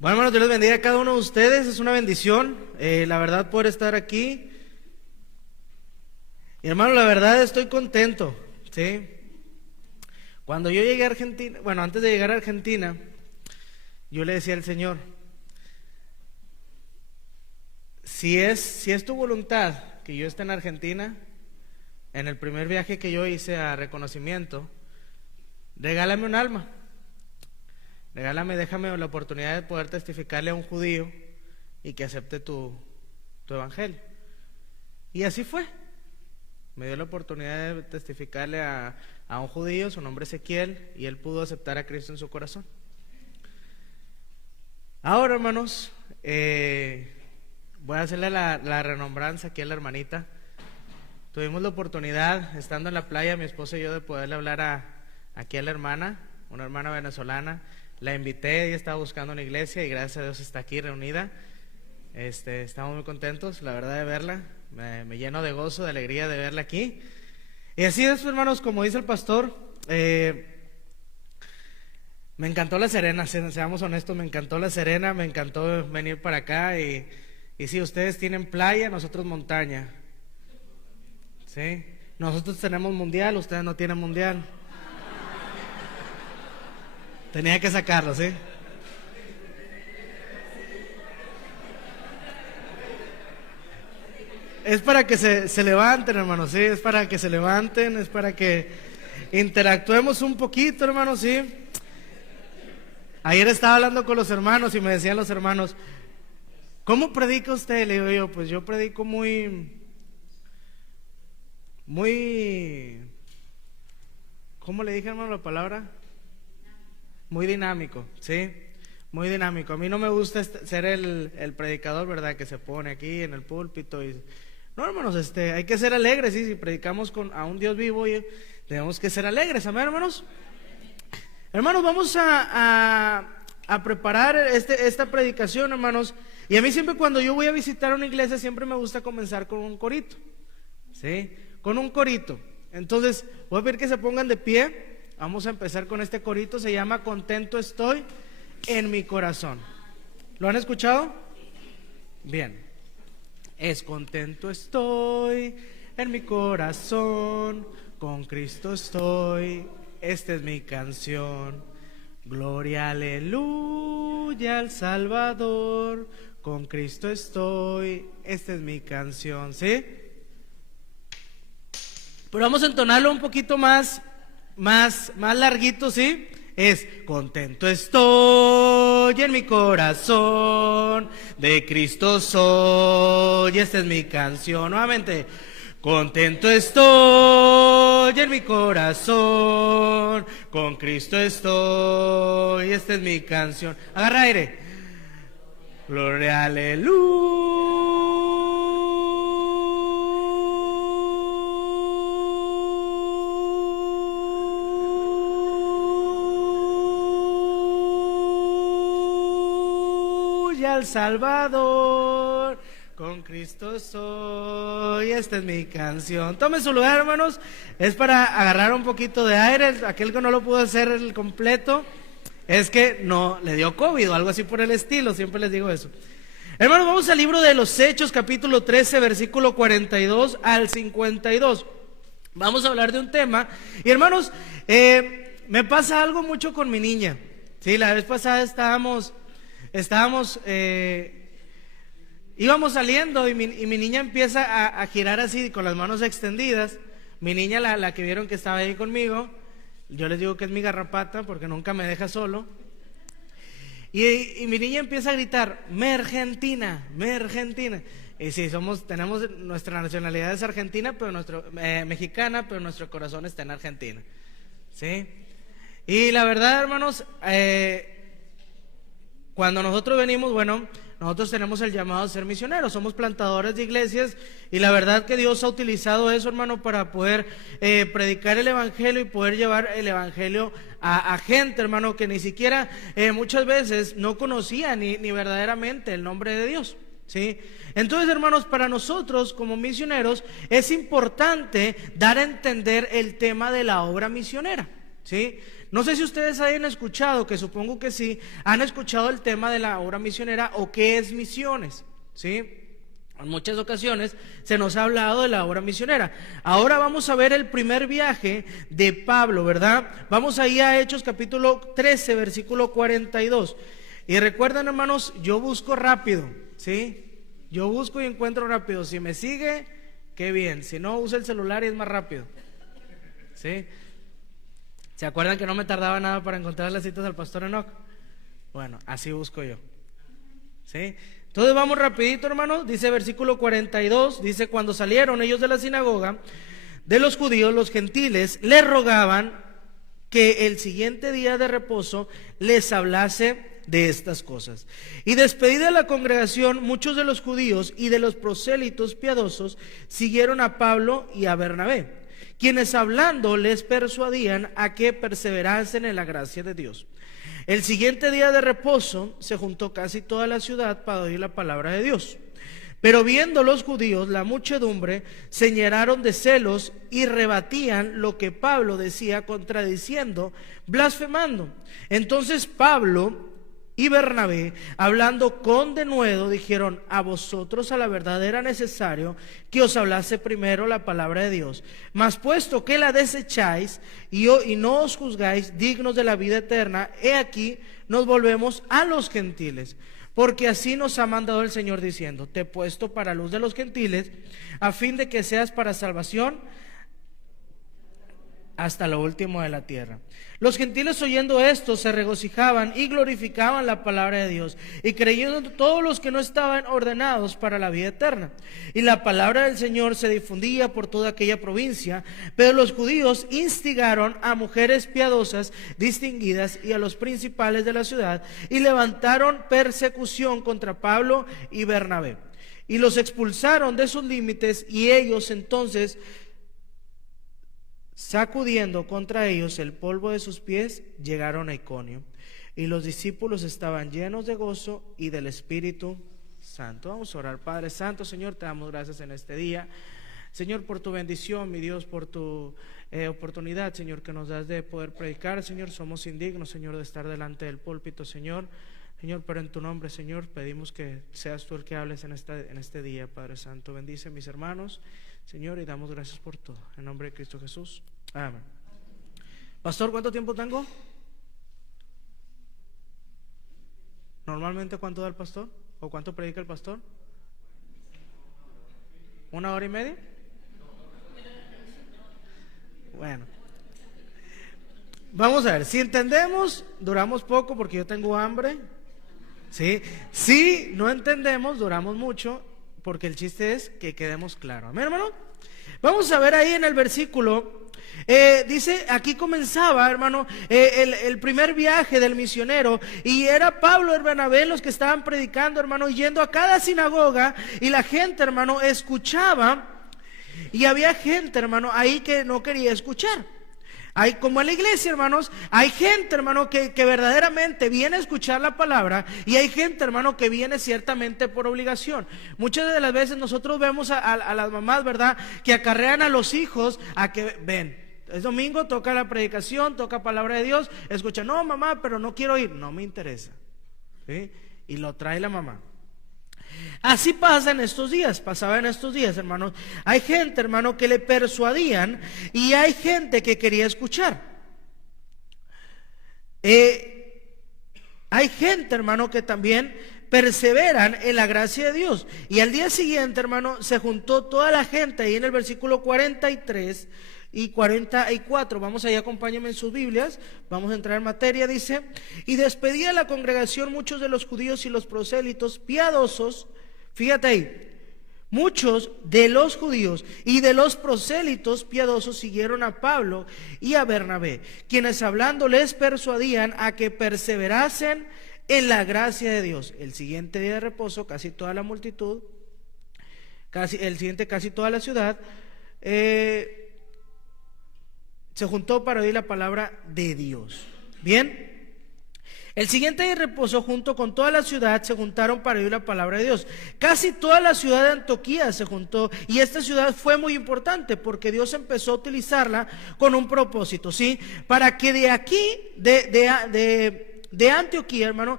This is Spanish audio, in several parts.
Bueno, hermanos, Dios les bendiga a cada uno de ustedes. Es una bendición, la verdad, poder estar aquí. Y hermano, la verdad estoy contento, ¿sí? Cuando yo llegué a Argentina, bueno, antes de llegar a Argentina, yo le decía al Señor, si es tu voluntad que yo esté en Argentina, en el primer viaje que yo hice a reconocimiento, regálame un alma. Regálame, déjame la oportunidad de poder testificarle a un judío y que acepte tu evangelio. Y así fue. Me dio la oportunidad de testificarle a un judío, su nombre es Ezequiel, y él pudo aceptar a Cristo en su corazón. Ahora, hermanos, voy a hacerle la renombranza aquí a la hermanita. Tuvimos la oportunidad, estando en la playa, mi esposa y yo, de poderle hablar aquí a la hermana, una hermana venezolana. La invité, ella estaba buscando una iglesia y gracias a Dios está aquí reunida. Estamos muy contentos, la verdad, de verla. Me lleno de gozo, de alegría de verla aquí. Y así es, hermanos, como dice el pastor, me encantó La Serena, seamos honestos, me encantó La Serena, me encantó venir para acá. Y si ustedes tienen playa, nosotros montaña. ¿Sí? Nosotros tenemos mundial, ustedes no tienen mundial. Tenía que sacarlo, ¿sí? Es para que se levanten, hermanos, ¿sí? Es para que se levanten, es para que interactuemos un poquito, hermanos, ¿sí? Ayer estaba hablando con los hermanos y me decían los hermanos, ¿cómo predica usted? Le digo yo, pues yo predico muy, ¿cómo le dije, hermano, la palabra? Muy dinámico, ¿sí? Muy dinámico. A mí no me gusta ser el predicador, ¿verdad? Que se pone aquí en el púlpito y... No, hermanos, hay que ser alegres, ¿sí? Si predicamos a un Dios vivo, tenemos que ser alegres, ¿amén, hermanos? Hermanos, vamos a preparar esta predicación, hermanos. Y a mí siempre cuando yo voy a visitar una iglesia, siempre me gusta comenzar con un corito, ¿sí? Con un corito. Entonces, voy a pedir que se pongan de pie. Vamos a empezar con este corito, se llama Contento estoy en mi corazón. ¿Lo han escuchado? Bien. Es contento estoy en mi corazón, con Cristo estoy, esta es mi canción. Gloria, aleluya al Salvador, con Cristo estoy, esta es mi canción, ¿sí? Pero vamos a entonarlo un poquito más larguito, ¿sí? Es contento estoy en mi corazón, de Cristo soy, esta es mi canción. Nuevamente, contento estoy en mi corazón, con Cristo estoy, esta es mi canción. Agarra aire. Gloria, aleluya. Al Salvador, con Cristo soy, esta es mi canción. Tomen su lugar, hermanos, es para agarrar un poquito de aire. Aquel que no lo pudo hacer el completo es que no le dio COVID o algo así por el estilo, siempre les digo eso. Hermanos, vamos al libro de los Hechos, capítulo 13, versículo 42 al 52. Vamos a hablar de un tema. Y hermanos, me pasa algo mucho con mi niña. Sí, la vez pasada íbamos saliendo y mi niña empieza a girar así con las manos extendidas. Mi niña, la que vieron que estaba ahí conmigo, yo les digo que es mi garrapata porque nunca me deja solo. Y mi niña empieza a gritar, me Argentina. Y sí, tenemos nuestra nacionalidad es argentina, pero mexicana, pero nuestro corazón está en Argentina, ¿sí? Y la verdad, hermanos, cuando nosotros venimos, bueno, nosotros tenemos el llamado a ser misioneros, somos plantadores de iglesias y la verdad que Dios ha utilizado eso, hermano, para poder predicar el evangelio y poder llevar el evangelio a gente, hermano, que ni siquiera muchas veces no conocía ni verdaderamente el nombre de Dios, ¿sí? Entonces, hermanos, para nosotros como misioneros es importante dar a entender el tema de la obra misionera, ¿sí? No sé si ustedes hayan escuchado, que supongo que sí, han escuchado el tema de la obra misionera o qué es misiones, ¿sí? En muchas ocasiones se nos ha hablado de la obra misionera. Ahora vamos a ver el primer viaje de Pablo, ¿verdad? Vamos ahí a Hechos capítulo 13, versículo 42. Y recuerden, hermanos, yo busco rápido, ¿sí? Yo busco y encuentro rápido. Si me sigue, qué bien. Si no, usa el celular y es más rápido, ¿sí? ¿Se acuerdan que no me tardaba nada para encontrar las citas del pastor Enoch? Bueno, así busco yo, ¿sí? Entonces vamos rapidito, hermanos. Dice versículo 42, dice: cuando salieron ellos de la sinagoga de los judíos, los gentiles les rogaban que el siguiente día de reposo les hablase de estas cosas. Y despedida la congregación, muchos de los judíos y de los prosélitos piadosos siguieron a Pablo y a Bernabé, quienes hablando les persuadían a que perseverasen en la gracia de Dios. El siguiente día de reposo se juntó casi toda la ciudad para oír la palabra de Dios. Pero viendo los judíos la muchedumbre, se llenaron de celos y rebatían lo que Pablo decía, contradiciendo, blasfemando. Entonces Pablo y Bernabé, hablando con denuedo, dijeron: a vosotros a la verdad era necesario que os hablase primero la palabra de Dios, mas puesto que la desecháis y no os juzgáis dignos de la vida eterna, he aquí nos volvemos a los gentiles. Porque así nos ha mandado el Señor diciendo: te he puesto para luz de los gentiles, a fin de que seas para salvación hasta lo último de la tierra. Los gentiles, oyendo esto, se regocijaban y glorificaban la palabra de Dios, y creyendo todos los que no estaban ordenados para la vida eterna. Y la palabra del Señor se difundía por toda aquella provincia. Pero los judíos instigaron a mujeres piadosas distinguidas y a los principales de la ciudad, y levantaron persecución contra Pablo y Bernabé, y los expulsaron de sus límites. Y ellos entonces, sacudiendo contra ellos el polvo de sus pies, llegaron a Iconio. Y los discípulos estaban llenos de gozo y del Espíritu Santo. Vamos a orar. Padre Santo, Señor, te damos gracias en este día, Señor, por tu bendición, mi Dios, por tu oportunidad, Señor, que nos das de poder predicar. Señor, somos indignos, Señor, de estar delante del púlpito, Señor, pero en tu nombre, Señor, pedimos que seas tú el que hables en este día, Padre Santo. Bendice a mis hermanos, Señor, y damos gracias por todo. En nombre de Cristo Jesús. Amén. Pastor, ¿cuánto tiempo tengo? ¿Normalmente cuánto da el pastor? ¿O cuánto predica el pastor? ¿1 hora y media? Bueno, vamos a ver. Si entendemos, duramos poco porque yo tengo hambre. ¿Sí? Si no entendemos, duramos mucho, porque el chiste es que quedemos claros. ¿Amén, hermano? Vamos a ver ahí en el versículo. Dice, aquí comenzaba, hermano, el primer viaje del misionero, y era Pablo y Bernabé los que estaban predicando, hermano, yendo a cada sinagoga, y la gente, hermano, escuchaba, y había gente, hermano, ahí que no quería escuchar. Hay, como en la iglesia, hermanos, hay gente, hermano, que verdaderamente viene a escuchar la palabra, y hay gente, hermano, que viene ciertamente por obligación. Muchas de las veces nosotros vemos a las mamás, ¿verdad?, que acarrean a los hijos a que ven. Es domingo, toca la predicación, toca palabra de Dios, escucha: no, mamá, pero no quiero ir, no me interesa, ¿sí? Y lo trae la mamá. Así pasa en estos días, pasaba en estos días, hermanos. Hay gente, hermano, que le persuadían, y hay gente que quería escuchar. Hay gente, hermano, que también perseveran en la gracia de Dios. Y al día siguiente, hermano, se juntó toda la gente ahí en el versículo 43 y 44, vamos ahí, acompáñenme en sus Biblias, vamos a entrar en materia. Dice: y despedía la congregación muchos de los judíos y los prosélitos piadosos. Fíjate ahí, muchos de los judíos y de los prosélitos piadosos siguieron a Pablo y a Bernabé, quienes hablando les persuadían a que perseverasen en la gracia de Dios. El siguiente día de reposo, casi toda la multitud, casi toda la ciudad, se juntó para oír la palabra de Dios. Bien, El siguiente día de reposo, junto con toda la ciudad, se juntaron para oír la palabra de Dios. Casi toda la ciudad de Antioquía se juntó, y esta ciudad fue muy importante porque Dios empezó a utilizarla con un propósito, ¿sí? Para que de aquí, de Antioquía, hermano,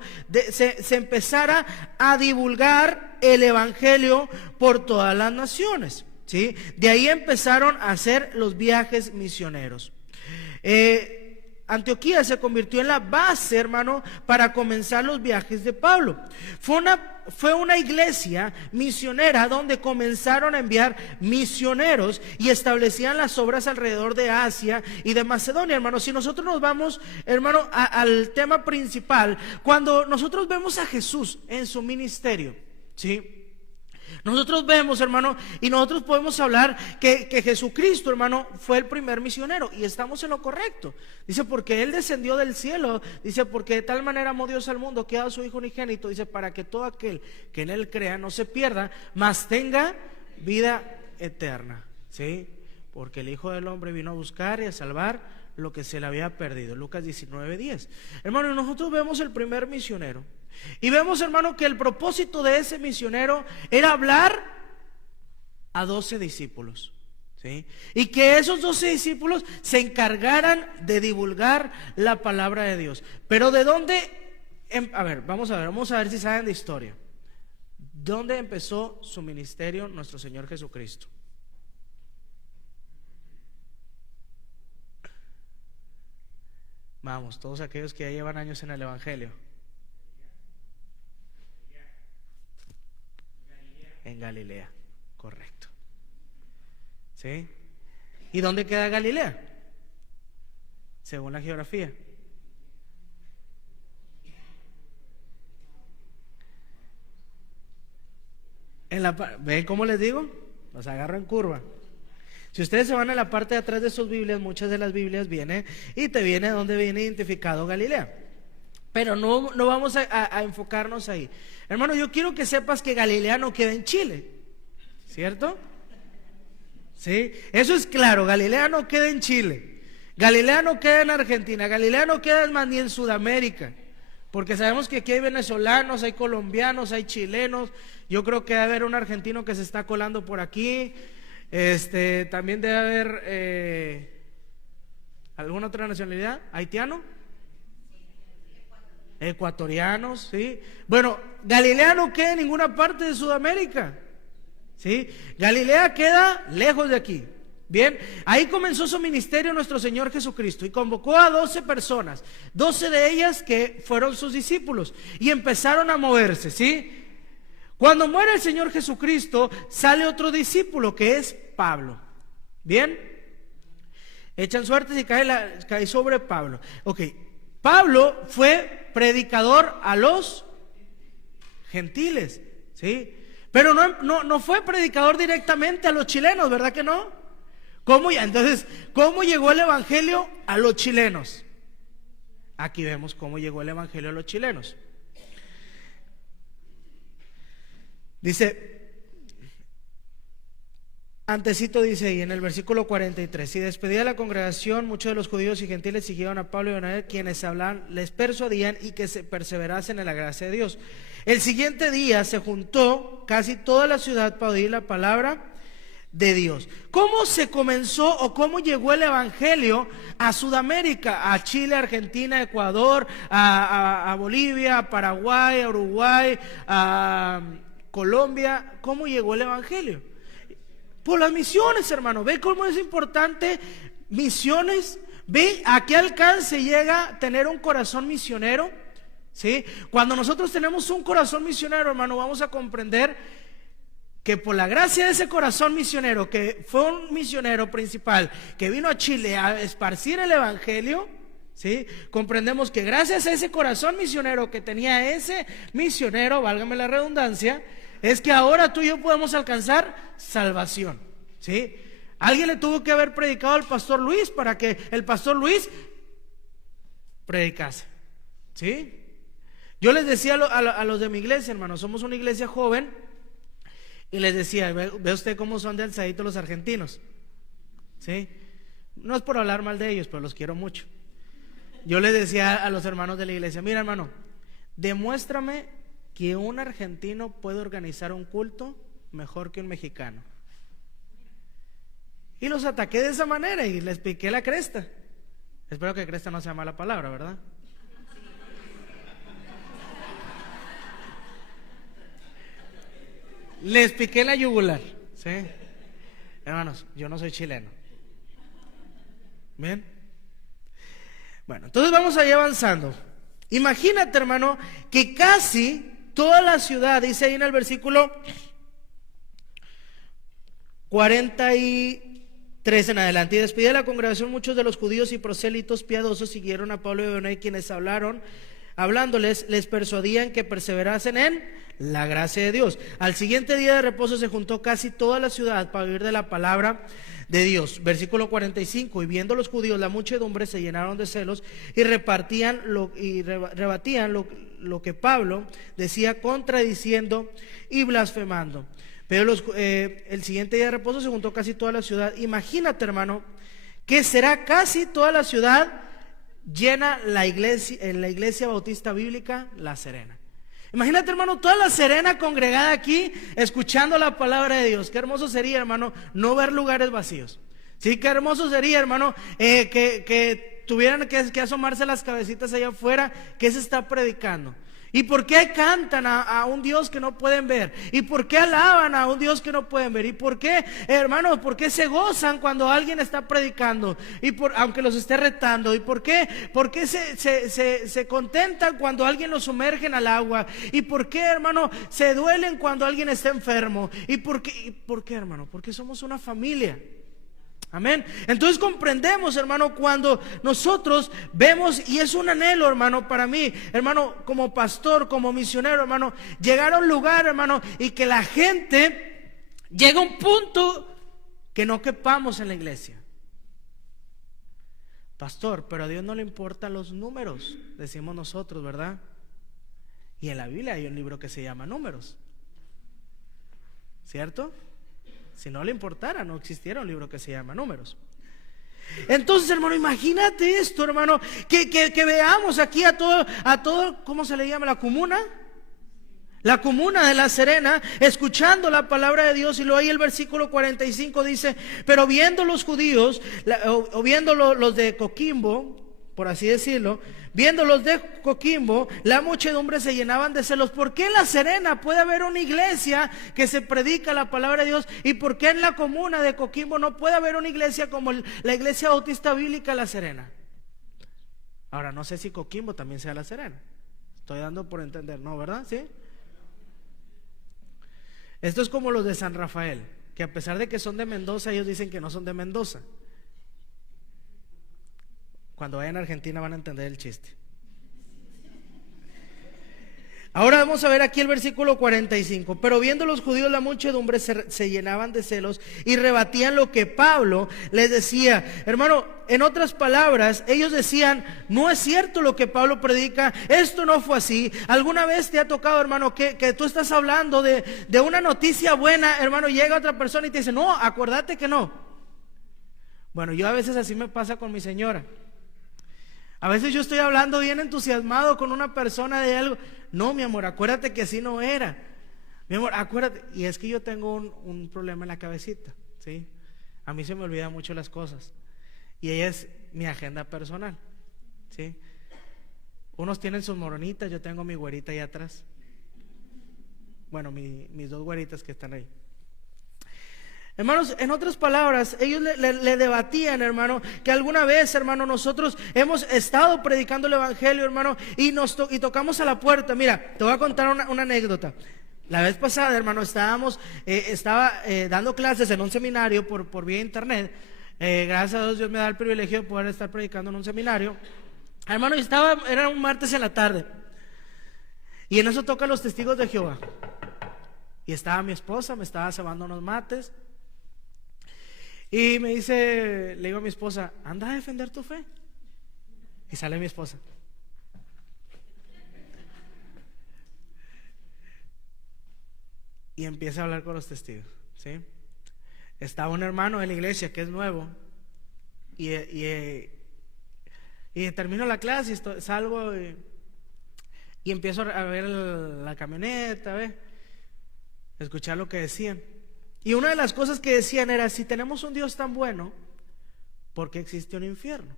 se empezara a divulgar el evangelio por todas las naciones, ¿sí? De ahí empezaron a hacer los viajes misioneros. Antioquía se convirtió en la base, hermano, para comenzar los viajes de Pablo. Fue una iglesia misionera donde comenzaron a enviar misioneros y establecían las obras alrededor de Asia y de Macedonia, hermano. Si nosotros nos vamos, hermano, al tema principal, cuando nosotros vemos a Jesús en su ministerio, ¿sí? Nosotros vemos, hermano, y nosotros podemos hablar que Jesucristo, hermano, fue el primer misionero, y estamos en lo correcto. Dice, porque Él descendió del cielo, dice, porque de tal manera amó Dios al mundo que ha dado a su Hijo unigénito, dice, para que todo aquel que en Él crea no se pierda, mas tenga vida eterna, ¿sí? Porque el Hijo del Hombre vino a buscar y a salvar lo que se le había perdido. Lucas 19:10. Hermano, nosotros vemos el primer misionero. Y vemos, hermano, que el propósito de ese misionero era hablar a 12 discípulos, ¿sí? Y que esos 12 discípulos se encargaran de divulgar la palabra de Dios. Pero ¿de dónde? Vamos a ver si saben de historia. ¿Dónde empezó su ministerio nuestro Señor Jesucristo? Vamos, todos aquellos que ya llevan años en el evangelio. En Galilea, correcto. ¿Sí? ¿Y dónde queda Galilea? Según la geografía. ¿Ven cómo les digo? Los agarro en curva. Si ustedes se van a la parte de atrás de sus Biblias, muchas de las Biblias viene y te viene donde viene identificado Galilea. Pero no vamos a enfocarnos ahí. Hermano, yo quiero que sepas que Galilea no queda en Chile, ¿cierto? ¿Sí? Eso es claro, Galilea no queda en Chile, Galilea no queda en Argentina, Galilea no queda más ni en Sudamérica, porque sabemos que aquí hay venezolanos, hay colombianos, hay chilenos. Yo creo que debe haber un argentino que se está colando por aquí. También debe haber ¿alguna otra nacionalidad? ¿Haitiano? Ecuatorianos, ¿sí? Bueno, Galilea no queda en ninguna parte de Sudamérica, ¿sí? Galilea queda lejos de aquí. Bien, ahí comenzó su ministerio nuestro Señor Jesucristo y convocó a 12 personas, 12 de ellas que fueron sus discípulos, y empezaron a moverse, ¿sí? Cuando muere el Señor Jesucristo, sale otro discípulo que es Pablo. Bien, echan suertes y cae sobre Pablo. Ok, Pablo fue predicador a los gentiles, ¿sí? Pero no fue predicador directamente a los chilenos, ¿verdad que no? Entonces, ¿cómo llegó el evangelio a los chilenos? Aquí vemos cómo llegó el evangelio a los chilenos. Dice, antecito dice ahí en el versículo 43: y despedida la congregación, muchos de los judíos y gentiles siguieron a Pablo y Bernabé, quienes hablaban, les persuadían y que se perseverasen en la gracia de Dios. El siguiente día se juntó casi toda la ciudad para oír la palabra de Dios. ¿Cómo se comenzó o cómo llegó el evangelio a Sudamérica? A Chile, Argentina, Ecuador, a Bolivia, a Paraguay, a Uruguay, a Colombia. ¿Cómo llegó el evangelio? Por las misiones, hermano. Ve cómo es importante misiones. Ve a qué alcance llega tener un corazón misionero, ¿sí? Cuando nosotros tenemos un corazón misionero, hermano, vamos a comprender que por la gracia de ese corazón misionero, que fue un misionero principal que vino a Chile a esparcir el evangelio, ¿sí? Comprendemos que gracias a ese corazón misionero que tenía ese misionero, válgame la redundancia, es que ahora tú y yo podemos alcanzar salvación, ¿sí? Alguien le tuvo que haber predicado al pastor Luis para que el pastor Luis predicase, ¿sí? Yo les decía a los de mi iglesia, hermano, somos una iglesia joven, y les decía, ve usted cómo son de alzaditos los argentinos, ¿sí? No es por hablar mal de ellos, pero los quiero mucho. yo les decía a los hermanos de la iglesia, mira hermano, demuéstrame que un argentino puede organizar un culto mejor que un mexicano. Y los ataqué de esa manera y les piqué la cresta. Espero que cresta no sea mala palabra, ¿verdad? Les piqué la yugular, ¿sí? Hermanos, yo no soy chileno. ¿Bien? Bueno, entonces vamos a ir avanzando. Imagínate, hermano, que casi toda la ciudad, dice ahí en el versículo 43 en adelante, y despedida de la congregación, muchos de los judíos y prosélitos piadosos siguieron a Pablo y Bernabé, quienes hablándoles, les persuadían que perseverasen en la gracia de Dios. Al siguiente día de reposo se juntó casi toda la ciudad para oír de la palabra de Dios. Versículo 45, y viendo los judíos la muchedumbre, se llenaron de celos y rebatían lo que Pablo decía, contradiciendo y blasfemando. Pero el siguiente día de reposo se juntó casi toda la ciudad. Imagínate, hermano, que será casi toda la ciudad llena la iglesia, en la iglesia bautista bíblica La Serena. Imagínate, hermano, toda La Serena congregada aquí, escuchando la palabra de Dios. Qué hermoso sería, hermano, no ver lugares vacíos. Sí, qué hermoso sería, hermano, que tuvieran que asomarse las cabecitas allá afuera, que se está predicando. ¿Y por qué cantan a un Dios que no pueden ver? ¿Y por qué alaban a un Dios que no pueden ver? ¿Y por qué, hermanos, por qué se gozan cuando alguien está predicando? Aunque los esté retando. ¿Y por qué se contentan cuando alguien los sumerge al agua? ¿Y por qué, hermano, se duelen cuando alguien está enfermo? ¿Y por qué, hermano? Porque somos una familia. Amén. Entonces comprendemos, hermano, cuando nosotros vemos, y es un anhelo, hermano, para mí, hermano, como pastor, como misionero, hermano, llegar a un lugar, hermano, y que la gente llegue a un punto que no quepamos en la iglesia. Pastor, pero a Dios no le importan los números, decimos nosotros, ¿verdad? Y en la Biblia hay un libro que se llama Números, ¿cierto? Si no le importara, no existiera un libro que se llama Números. Entonces, hermano, imagínate esto, hermano, que veamos aquí a todo, ¿cómo se le llama? La comuna de La Serena, escuchando la palabra de Dios. Y luego ahí el versículo 45 dice, pero viendo los judíos, o viendo los de Coquimbo, por así decirlo, viendo los de Coquimbo, la muchedumbre se llenaban de celos. ¿Por qué en La Serena puede haber una iglesia que se predica la palabra de Dios? ¿Y por qué en la comuna de Coquimbo no puede haber una iglesia como la iglesia bautista bíblica La Serena? Ahora, no sé si Coquimbo también sea La Serena. Estoy dando por entender, ¿no? ¿Verdad? ¿Sí? Esto es como los de San Rafael, que a pesar de que son de Mendoza, ellos dicen que no son de Mendoza. Cuando vayan a Argentina van a entender el chiste. Ahora vamos a ver aquí el versículo 45. Pero viendo los judíos la muchedumbre se llenaban de celos y rebatían lo que Pablo les decía. Hermano, en otras palabras, ellos decían, no es cierto lo que Pablo predica, esto no fue así. ¿Alguna vez te ha tocado, hermano, que tú estás hablando de una noticia buena, hermano, y llega otra persona y te dice, no, acuérdate que no? Bueno, yo a veces así me pasa con mi señora. A veces yo estoy hablando bien entusiasmado con una persona de algo. No, mi amor, acuérdate que así no era. Mi amor, acuérdate. Y es que yo tengo un problema en la cabecita, ¿sí? A mí se me olvidan mucho las cosas. Y ella es mi agenda personal, ¿sí? Unos tienen sus moronitas, yo tengo mi güerita ahí atrás. Bueno, mis dos güeritas que están ahí. Hermanos, en otras palabras, ellos le debatían, hermano, que alguna vez, hermano, nosotros hemos estado predicando el evangelio, hermano, y tocamos a la puerta. Mira, te voy a contar una anécdota. La vez pasada, hermano, estaba dando clases en un seminario por vía internet. Gracias a Dios me da el privilegio de poder estar predicando en un seminario. Hermano, era un martes en la tarde. Y en eso tocan los testigos de Jehová. Y estaba mi esposa, me estaba cebando unos mates. Y le digo a mi esposa, anda a defender tu fe. Y sale mi esposa. Y empieza a hablar con los testigos, ¿sí? Estaba un hermano de la iglesia que es nuevo. Y Y termino la clase y salgo y empiezo a ver la camioneta, escuchar lo que decían. Y una de las cosas que decían era: si tenemos un Dios tan bueno, ¿por qué existe un infierno?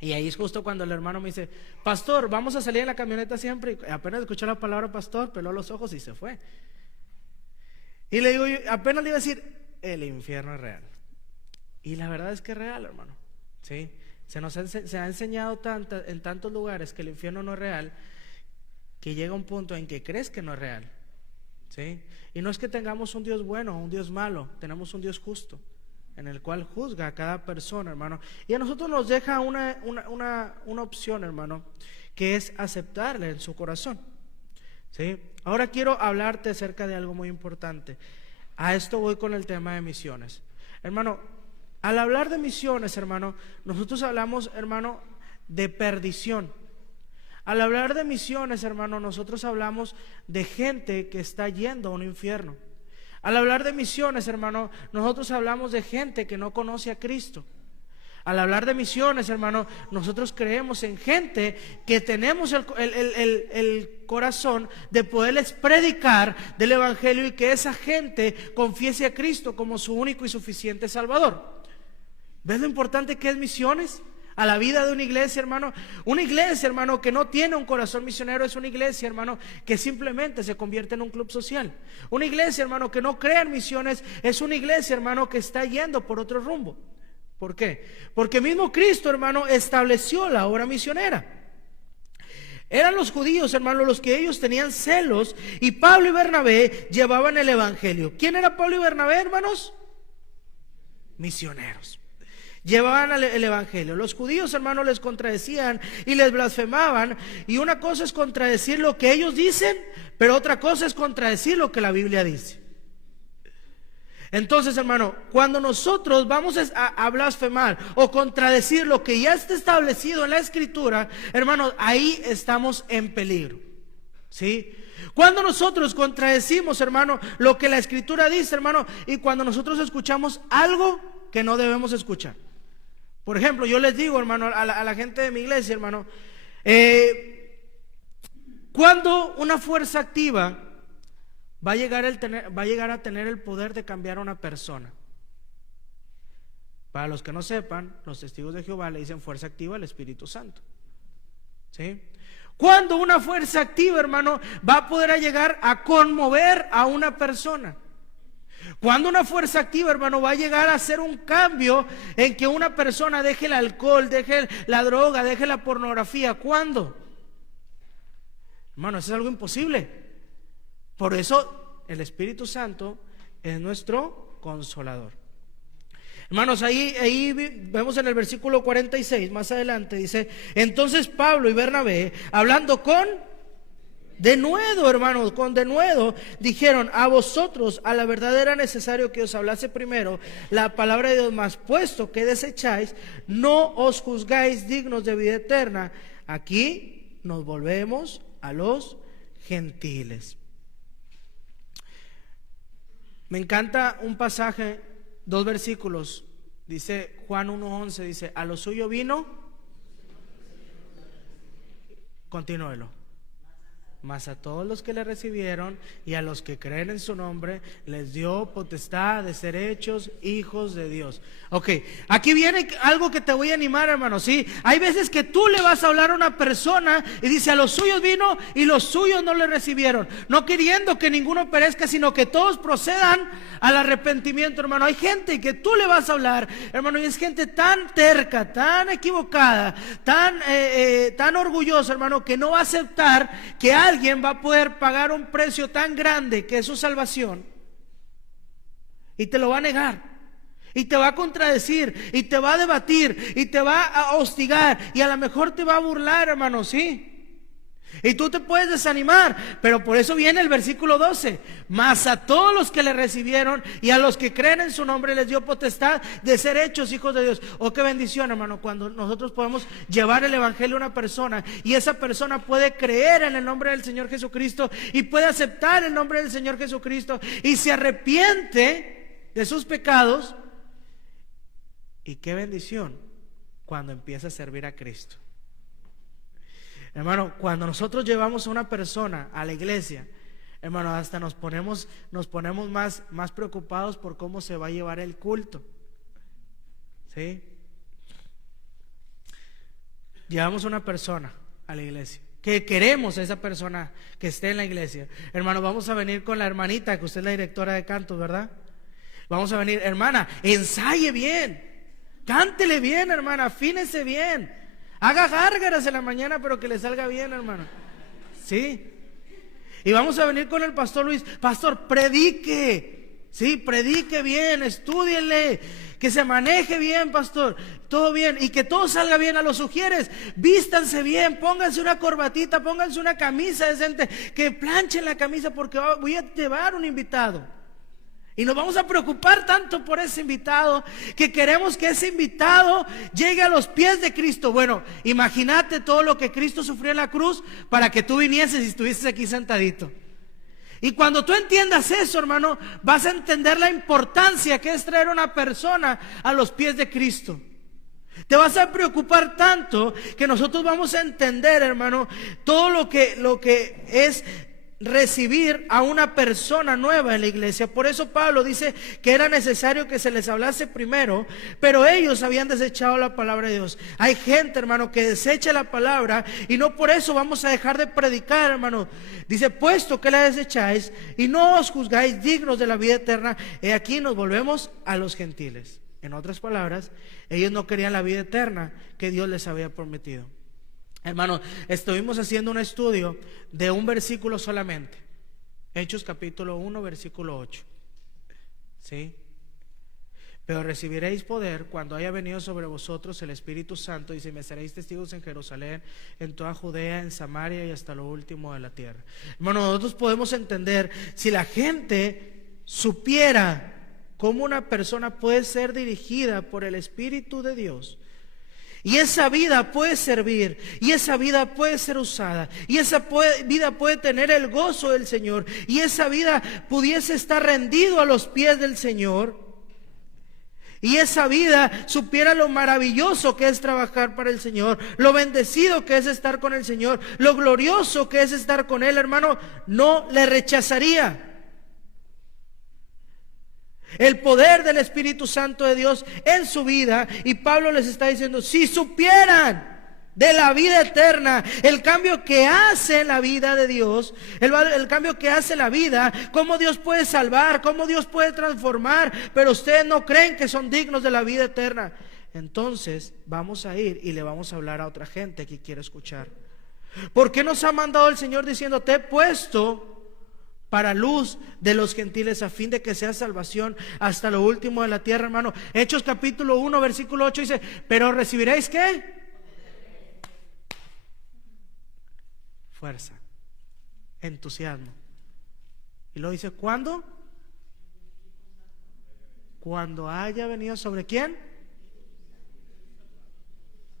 Y ahí es justo cuando el hermano me dice: pastor, vamos a salir en la camioneta siempre. Y apenas escuchó la palabra pastor, peló los ojos y se fue. Y le digo, apenas le iba a decir: el infierno es real. Y la verdad es que es real, hermano. ¿Sí? Se ha enseñado en tantos lugares que el infierno no es real, que llega un punto en que crees que no es real. ¿Sí? Y no es que tengamos un Dios bueno o un Dios malo, tenemos un Dios justo, en el cual juzga a cada persona, hermano. Y a nosotros nos deja una opción, hermano, que es aceptarle en su corazón. ¿Sí? Ahora quiero hablarte acerca de algo muy importante. A esto voy con el tema de misiones. Hermano, al hablar de misiones, hermano, nosotros hablamos, hermano, de perdición. Al hablar de misiones, hermano, nosotros hablamos de gente que está yendo a un infierno. Al hablar de misiones, hermano, nosotros hablamos de gente que no conoce a Cristo. Al hablar de misiones, hermano, nosotros creemos en gente que tenemos el corazón de poderles predicar del evangelio y que esa gente confiese a Cristo como su único y suficiente Salvador. ¿Ves lo importante que es misiones a la vida de una iglesia, hermano? Una iglesia, hermano, que no tiene un corazón misionero es una iglesia, hermano, que simplemente se convierte en un club social. Una iglesia, hermano, que no cree en misiones es una iglesia, hermano, que está yendo por otro rumbo. ¿Por qué? Porque mismo Cristo, hermano, estableció la obra misionera. Eran los judíos, hermano, los que ellos tenían celos, y Pablo y Bernabé llevaban el evangelio. ¿Quién era Pablo y Bernabé, hermanos? Misioneros. Llevaban el evangelio. Los judíos, hermanos, les contradecían y les blasfemaban. Y una cosa es contradecir lo que ellos dicen, pero otra cosa es contradecir lo que la Biblia dice. Entonces, hermano, cuando nosotros vamos a blasfemar o contradecir lo que ya está establecido en la Escritura, hermano, ahí estamos en peligro. ¿Sí? Cuando nosotros contradecimos, hermano, lo que la Escritura dice, hermano, y cuando nosotros escuchamos algo que no debemos escuchar. Por ejemplo, yo les digo, hermano, a la gente de mi iglesia, hermano, cuando una fuerza activa va a llegar a tener el poder de cambiar a una persona. Para los que no sepan, los testigos de Jehová le dicen fuerza activa al Espíritu Santo. ¿Sí? Cuando una fuerza activa, hermano, va a poder llegar a conmover a una persona. Cuando una fuerza activa, hermano, va a llegar a hacer un cambio en que una persona deje el alcohol, deje la droga, deje la pornografía. ¿Cuándo? Hermano, eso es algo imposible. Por eso el Espíritu Santo es nuestro consolador. Hermanos, ahí vemos en el versículo 46, más adelante, dice: entonces Pablo y Bernabé, hablando con denuedo, hermanos, con denuedo, dijeron: a vosotros a la verdad era necesario que os hablase primero la palabra de Dios, mas puesto que desecháis, no os juzgáis dignos de vida eterna. Aquí nos volvemos a los gentiles. Me encanta un pasaje, 2 versículos. Dice Juan 1:11, dice: a lo suyo vino, continúelo, mas a todos los que le recibieron y a los que creen en su nombre les dio potestad de ser hechos hijos de Dios. Ok, aquí viene algo que te voy a animar, hermano. Sí, hay veces que tú le vas a hablar a una persona y dice: a los suyos vino y los suyos no le recibieron, no queriendo que ninguno perezca, sino que todos procedan al arrepentimiento, hermano. Hay gente que tú le vas a hablar, hermano, y es gente tan terca, tan equivocada, tan orgullosa, hermano, que no va a aceptar que alguien va a poder pagar un precio tan grande que es su salvación, y te lo va a negar, y te va a contradecir, y te va a debatir, y te va a hostigar, y a lo mejor te va a burlar, hermano, sí. Y tú te puedes desanimar, pero por eso viene el versículo 12: mas a todos los que le recibieron y a los que creen en su nombre les dio potestad de ser hechos hijos de Dios. Oh, qué bendición, hermano, cuando nosotros podemos llevar el evangelio a una persona y esa persona puede creer en el nombre del Señor Jesucristo y puede aceptar el nombre del Señor Jesucristo y se arrepiente de sus pecados. Y qué bendición Cuando empieza a servir a Cristo. Hermano, cuando nosotros llevamos a una persona a la iglesia, hermano, hasta nos ponemos más preocupados por cómo se va a llevar el culto. ¿Sí? Llevamos a una persona a la iglesia, que queremos a esa persona que esté en la iglesia. Hermano, vamos a venir con la hermanita, que usted es la directora de cantos, ¿verdad? Vamos a venir, hermana, ensaye bien, cántele bien, hermana, afínese bien, haga gárgaras en la mañana, pero que le salga bien, hermano. ¿Sí? Y vamos a venir con el pastor Luis. Pastor, predique. Sí, predique bien, estúdienle, que se maneje bien, pastor, todo bien, y que todo salga bien. A los sugieres, vístanse bien, pónganse una corbatita, pónganse una camisa decente, que planchen la camisa, porque voy a llevar un invitado. Y nos vamos a preocupar tanto por ese invitado, que queremos que ese invitado llegue a los pies de Cristo. Bueno, imagínate todo lo que Cristo sufrió en la cruz para que tú vinieses y estuvieses aquí sentadito. Y cuando tú entiendas eso, hermano, vas a entender la importancia que es traer a una persona a los pies de Cristo. Te vas a preocupar tanto que nosotros vamos a entender, hermano, todo lo que es recibir a una persona nueva en la iglesia. Por eso Pablo dice que era necesario que se les hablase primero, pero ellos habían desechado la palabra de Dios. Hay gente, hermano, que desecha la palabra, y no por eso vamos a dejar de predicar, hermano. Dice, puesto que la desecháis y no os juzgáis dignos de la vida eterna, he aquí nos volvemos a los gentiles. En otras palabras, ellos no querían la vida eterna que Dios les había prometido. Hermano, estuvimos haciendo un estudio de un versículo solamente, Hechos capítulo 1, versículo 8. ¿Sí? Pero recibiréis poder cuando haya venido sobre vosotros el Espíritu Santo, y si me seréis testigos en Jerusalén, en toda Judea, en Samaria y hasta lo último de la tierra. Hermano, nosotros podemos entender, si la gente supiera cómo una persona puede ser dirigida por el Espíritu de Dios, y esa vida puede servir, y esa vida puede ser usada, y esa vida puede tener el gozo del Señor, y esa vida pudiese estar rendido a los pies del Señor, y esa vida supiera lo maravilloso que es trabajar para el Señor, lo bendecido que es estar con el Señor, lo glorioso que es estar con Él, hermano, no le rechazaría. El poder del Espíritu Santo de Dios en su vida. Y Pablo les está diciendo, si supieran de la vida eterna, el cambio que hace la vida de Dios, el cambio que hace la vida, cómo Dios puede salvar, cómo Dios puede transformar, pero ustedes no creen que son dignos de la vida eterna, entonces vamos a ir y le vamos a hablar a otra gente que quiere escuchar. ¿Por qué nos ha mandado el Señor diciendo, te he puesto para luz de los gentiles, a fin de que sea salvación hasta lo último de la tierra, hermano? Hechos capítulo 1, versículo 8 dice, pero recibiréis ¿qué? Fuerza, entusiasmo. Y luego dice, ¿cuándo? Cuando haya venido ¿sobre quién?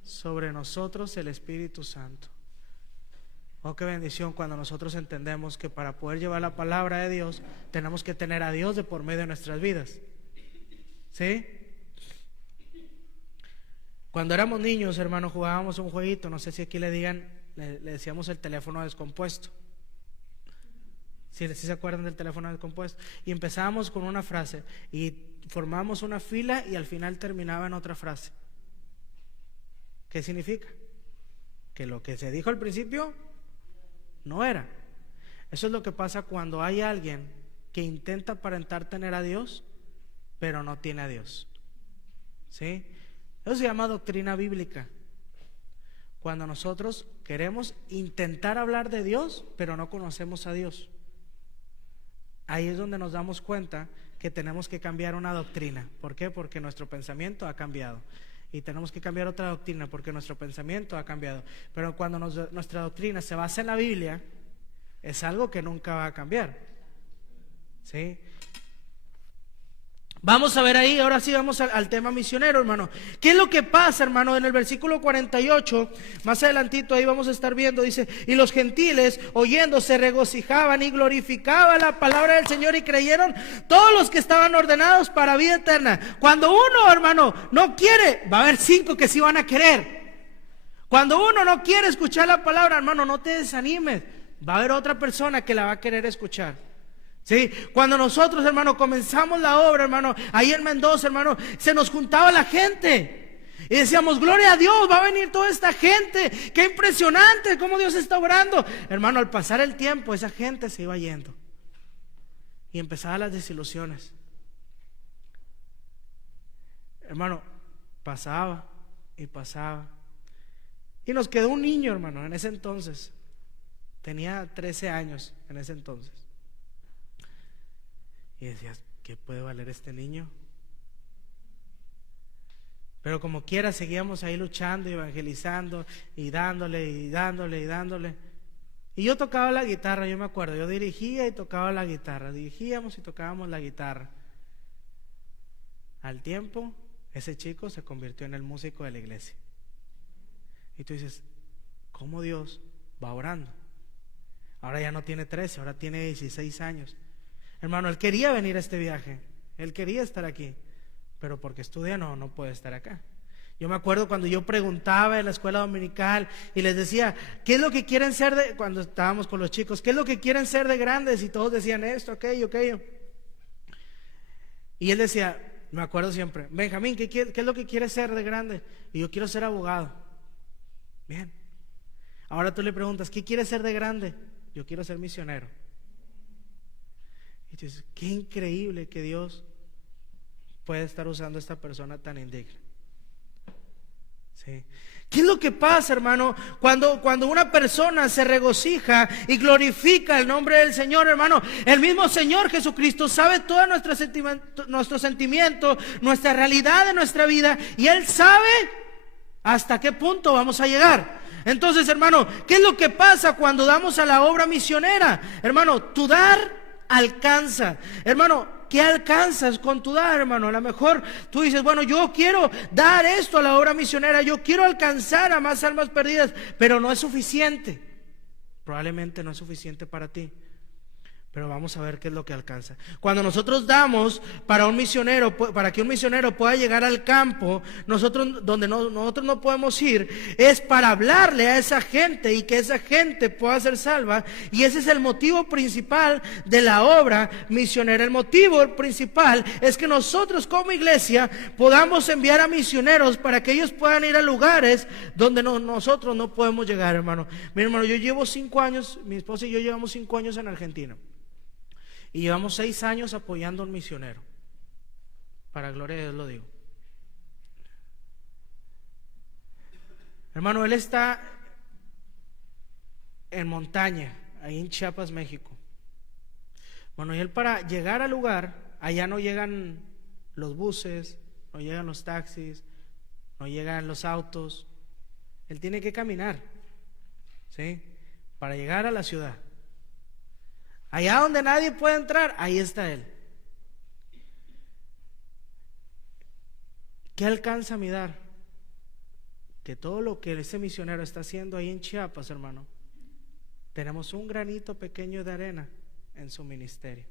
Sobre nosotros el Espíritu Santo. Oh, qué bendición cuando nosotros entendemos que para poder llevar la palabra de Dios tenemos que tener a Dios de por medio de nuestras vidas. ¿Sí? Cuando éramos niños, hermano, jugábamos un jueguito, no sé si aquí le decíamos el teléfono descompuesto. ¿Sí se acuerdan del teléfono descompuesto? Y empezábamos con una frase y formábamos una fila y al final terminaba en otra frase. ¿Qué significa? Que lo que se dijo al principio no era. Eso es lo que pasa cuando hay alguien que intenta aparentar tener a Dios, pero no tiene a Dios. ¿Sí? Eso se llama doctrina bíblica. Cuando nosotros queremos intentar hablar de Dios, pero no conocemos a Dios. Ahí es donde nos damos cuenta que tenemos que cambiar una doctrina. ¿Por qué? Porque nuestro pensamiento ha cambiado. Y tenemos que cambiar otra doctrina porque nuestro pensamiento ha cambiado. Pero cuando nuestra doctrina se basa en la Biblia, es algo que nunca va a cambiar. ¿Sí? Vamos a ver ahí, ahora sí vamos al tema misionero, hermano. ¿Qué es lo que pasa, hermano? En el versículo 48, más adelantito ahí vamos a estar viendo, dice: y los gentiles, oyendo, se regocijaban y glorificaban la palabra del Señor, y creyeron todos los que estaban ordenados para vida eterna. Cuando uno, hermano, no quiere, va a haber 5 que sí van a querer. Cuando uno no quiere escuchar la palabra, hermano, no te desanimes. Va a haber otra persona que la va a querer escuchar. Sí, cuando nosotros, hermano, comenzamos la obra, hermano, ahí en Mendoza, hermano, se nos juntaba la gente y decíamos: gloria a Dios, va a venir toda esta gente, qué impresionante cómo Dios está obrando. Hermano, al pasar el tiempo, esa gente se iba yendo y empezaban las desilusiones. Hermano, pasaba y pasaba, y nos quedó un niño, hermano, en ese entonces. Tenía 13 años en ese entonces. Y decías: ¿qué puede valer este niño? Pero como quiera seguíamos ahí luchando, evangelizando y dándole y dándole y dándole. Y yo tocaba la guitarra, yo me acuerdo, yo dirigía y tocaba la guitarra, dirigíamos y tocábamos la guitarra. Al tiempo, ese chico se convirtió en el músico de la iglesia. Y tú dices: ¿cómo Dios va orando? Ahora ya no tiene 13, ahora tiene 16 años. Hermano, él quería venir a este viaje, él quería estar aquí, pero porque estudia no puede estar acá. Yo me acuerdo cuando yo preguntaba en la escuela dominical y les decía: ¿qué es lo que quieren ser de, cuando estábamos con los chicos, qué es lo que quieren ser de grandes? Y todos decían esto, aquello. Y él decía, me acuerdo siempre: Benjamín, ¿qué es lo que quieres ser de grande? Y yo: quiero ser abogado. Bien. Ahora tú le preguntas: ¿qué quieres ser de grande? Yo: quiero ser misionero. Y tú dices: qué increíble que Dios puede estar usando a esta persona tan indigna. ¿Sí? ¿Qué es lo que pasa, hermano? Cuando una persona se regocija y glorifica el nombre del Señor, hermano, el mismo Señor Jesucristo sabe todo nuestro sentimiento, nuestra realidad de nuestra vida, y Él sabe hasta qué punto vamos a llegar. Entonces, hermano, ¿qué es lo que pasa cuando damos a la obra misionera? Hermano, tu dar alcanza. Hermano, ¿qué alcanzas con tu dar, hermano? A lo mejor tú dices: bueno, yo quiero dar esto a la obra misionera, yo quiero alcanzar a más almas perdidas, pero no es suficiente. Probablemente no es suficiente para ti. Pero vamos a ver qué es lo que alcanza. Cuando nosotros damos para un misionero, para que un misionero pueda llegar al campo, nosotros no podemos ir, es para hablarle a esa gente y que esa gente pueda ser salva. Y ese es el motivo principal de la obra misionera. El motivo principal es que nosotros como iglesia podamos enviar a misioneros para que ellos puedan ir a lugares donde nosotros no podemos llegar, hermano. Mi hermano, yo llevo 5 años, mi esposa y yo llevamos 5 años en Argentina. Y llevamos 6 años apoyando a un misionero. Para gloria de Dios lo digo. Hermano, él está en montaña, ahí en Chiapas, México. Bueno, y él, para llegar al lugar, allá no llegan los buses, no llegan los taxis, no llegan los autos. Él tiene que caminar, ¿sí? Para llegar a la ciudad. Allá donde nadie puede entrar, ahí está él. ¿Qué alcanza mi dar? Que todo lo que ese misionero está haciendo ahí en Chiapas, hermano, tenemos un granito pequeño de arena en su ministerio.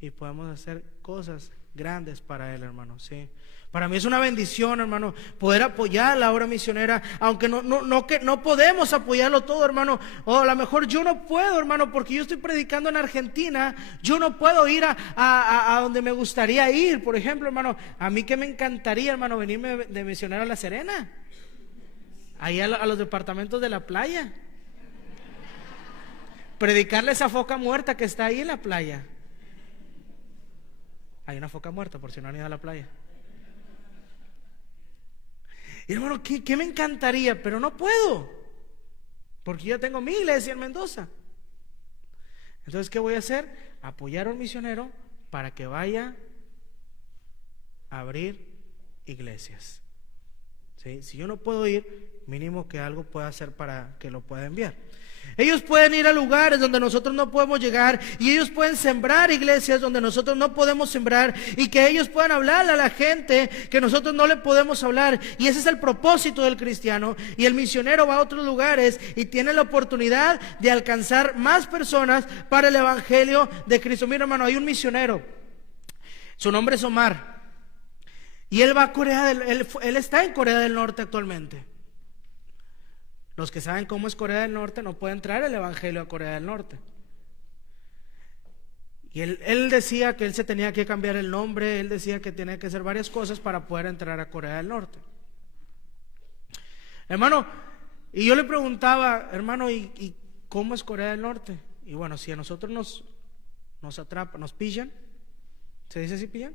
Y podemos hacer cosas grandes para él, hermano, ¿sí? Para mí es una bendición, hermano, poder apoyar la obra misionera, aunque no podemos apoyarlo todo, hermano. O a lo mejor yo no puedo, hermano, porque yo estoy predicando en Argentina. Yo no puedo ir a donde me gustaría ir. Por ejemplo, hermano, a mí que me encantaría, hermano, venirme de misionero a La Serena, ahí a los departamentos de la playa, predicarle esa foca muerta que está ahí en la playa. Hay una foca muerta, por si no han ido a la playa. Y hermano, ¿qué me encantaría? Pero no puedo, porque yo tengo mi iglesia en Mendoza. Entonces, ¿qué voy a hacer? Apoyar a un misionero para que vaya a abrir iglesias, ¿sí? Si yo no puedo ir, mínimo que algo pueda hacer para que lo pueda enviar. Ellos pueden ir a lugares donde nosotros no podemos llegar, y ellos pueden sembrar iglesias donde nosotros no podemos sembrar, y que ellos puedan hablarle a la gente que nosotros no le podemos hablar. Y ese es el propósito del cristiano. Y el misionero va a otros lugares y tiene la oportunidad de alcanzar más personas para el evangelio de Cristo. Mira, hermano, hay un misionero, su nombre es Omar, y él va a él está en Corea del Norte actualmente. Los que saben cómo es Corea del Norte no pueden traer el evangelio a Corea del Norte. Y él decía que él se tenía que cambiar el nombre, él decía que tenía que hacer varias cosas para poder entrar a Corea del Norte. Hermano, y yo le preguntaba, hermano, ¿y cómo es Corea del Norte? Y bueno, si a nosotros nos atrapan, nos pillan, ¿se dice así, pillan?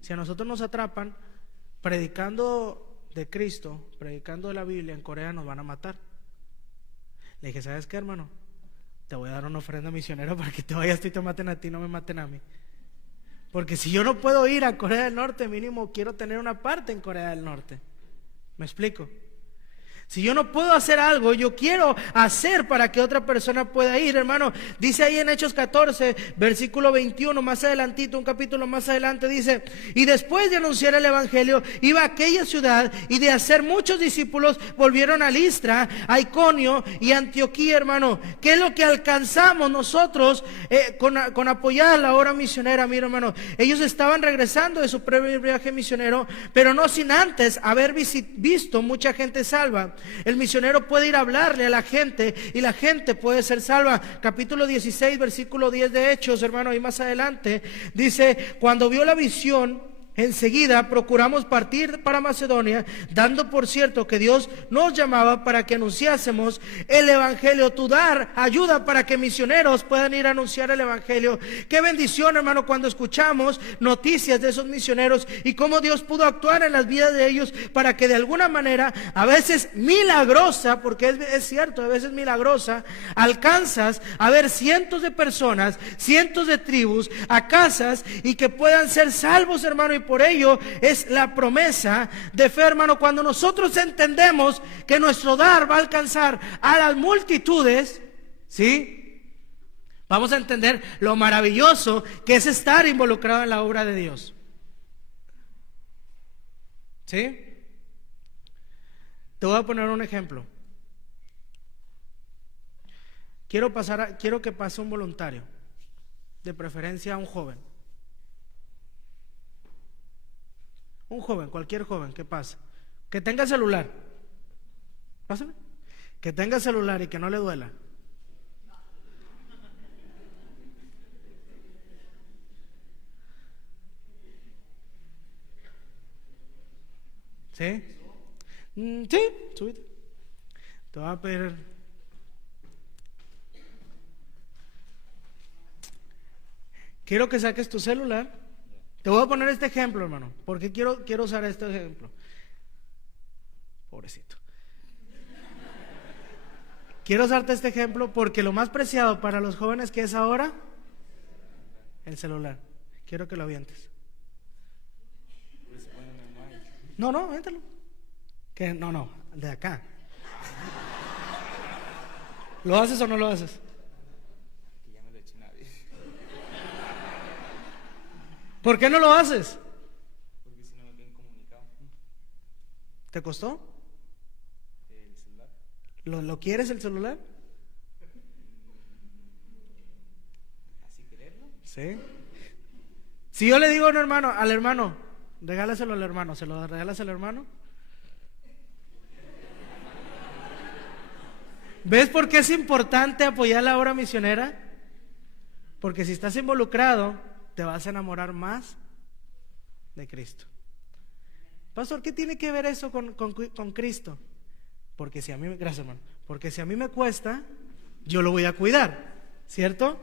Si a nosotros nos atrapan predicando de Cristo, predicando de la Biblia en Corea, nos van a matar. Le dije, ¿sabes qué, hermano? Te voy a dar una ofrenda misionera para que te vayas y te maten a ti, no me maten a mí. Porque si yo no puedo ir a Corea del Norte, mínimo quiero tener una parte en Corea del Norte. ¿Me explico? Si yo no puedo hacer algo, yo quiero hacer para que otra persona pueda ir, hermano. Dice ahí en Hechos 14, versículo 21, más adelantito, un capítulo más adelante, dice: y después de anunciar el evangelio, iba a aquella ciudad, y de hacer muchos discípulos, volvieron a Listra, a Iconio y Antioquía, hermano. ¿Qué es lo que alcanzamos nosotros con apoyar la obra misionera? Mira, hermano, ellos estaban regresando de su previo viaje misionero, pero no sin antes haber visto mucha gente salva. El misionero puede ir a hablarle a la gente y la gente puede ser salva. Capítulo 16, versículo 10 de Hechos, hermano, y más adelante dice: cuando vio la visión, enseguida procuramos partir para Macedonia, dando por cierto que Dios nos llamaba para que anunciásemos el evangelio. Tu dar ayuda para que misioneros puedan ir a anunciar el evangelio. Qué bendición, hermano, cuando escuchamos noticias de esos misioneros y cómo Dios pudo actuar en las vidas de ellos para que de alguna manera, a veces milagrosa, porque es cierto, a veces milagrosa, alcanzas a ver cientos de personas, cientos de tribus, a casas, y que puedan ser salvos, hermano. Y por ello es la promesa de fe, hermano. Cuando nosotros entendemos que nuestro dar va a alcanzar a las multitudes, ¿sí? Vamos a entender lo maravilloso que es estar involucrado en la obra de Dios. ¿Sí? Te voy a poner un ejemplo. Quiero que pase un voluntario, de preferencia un joven. Un joven, cualquier joven, ¿qué pasa? Que tenga celular. Pásame. Que tenga celular y que no le duela. ¿Sí? Sí, súbete. Te voy a pedir. Quiero que saques tu celular. Te voy a poner este ejemplo, hermano. ¿Por qué quiero usar este ejemplo? Pobrecito. Quiero usarte este ejemplo porque lo más preciado para los jóvenes, ¿qué es ahora? El celular. Quiero que lo avientes. No, aviéntalo. ¿Qué? No, de acá. ¿Lo haces o no lo haces? ¿Por qué no lo haces? Porque si no me bien comunicado. ¿Te costó? El celular. ¿Lo quieres el celular? ¿Así quererlo? Sí. Si yo le digo al hermano, regálaselo al hermano, ¿se lo regalas al hermano? ¿Ves por qué es importante apoyar la obra misionera? Porque si estás involucrado, te vas a enamorar más de Cristo. Pastor, ¿qué tiene que ver eso con Cristo? Porque si a mí, gracias, hermano, porque si a mí me cuesta, yo lo voy a cuidar, ¿cierto?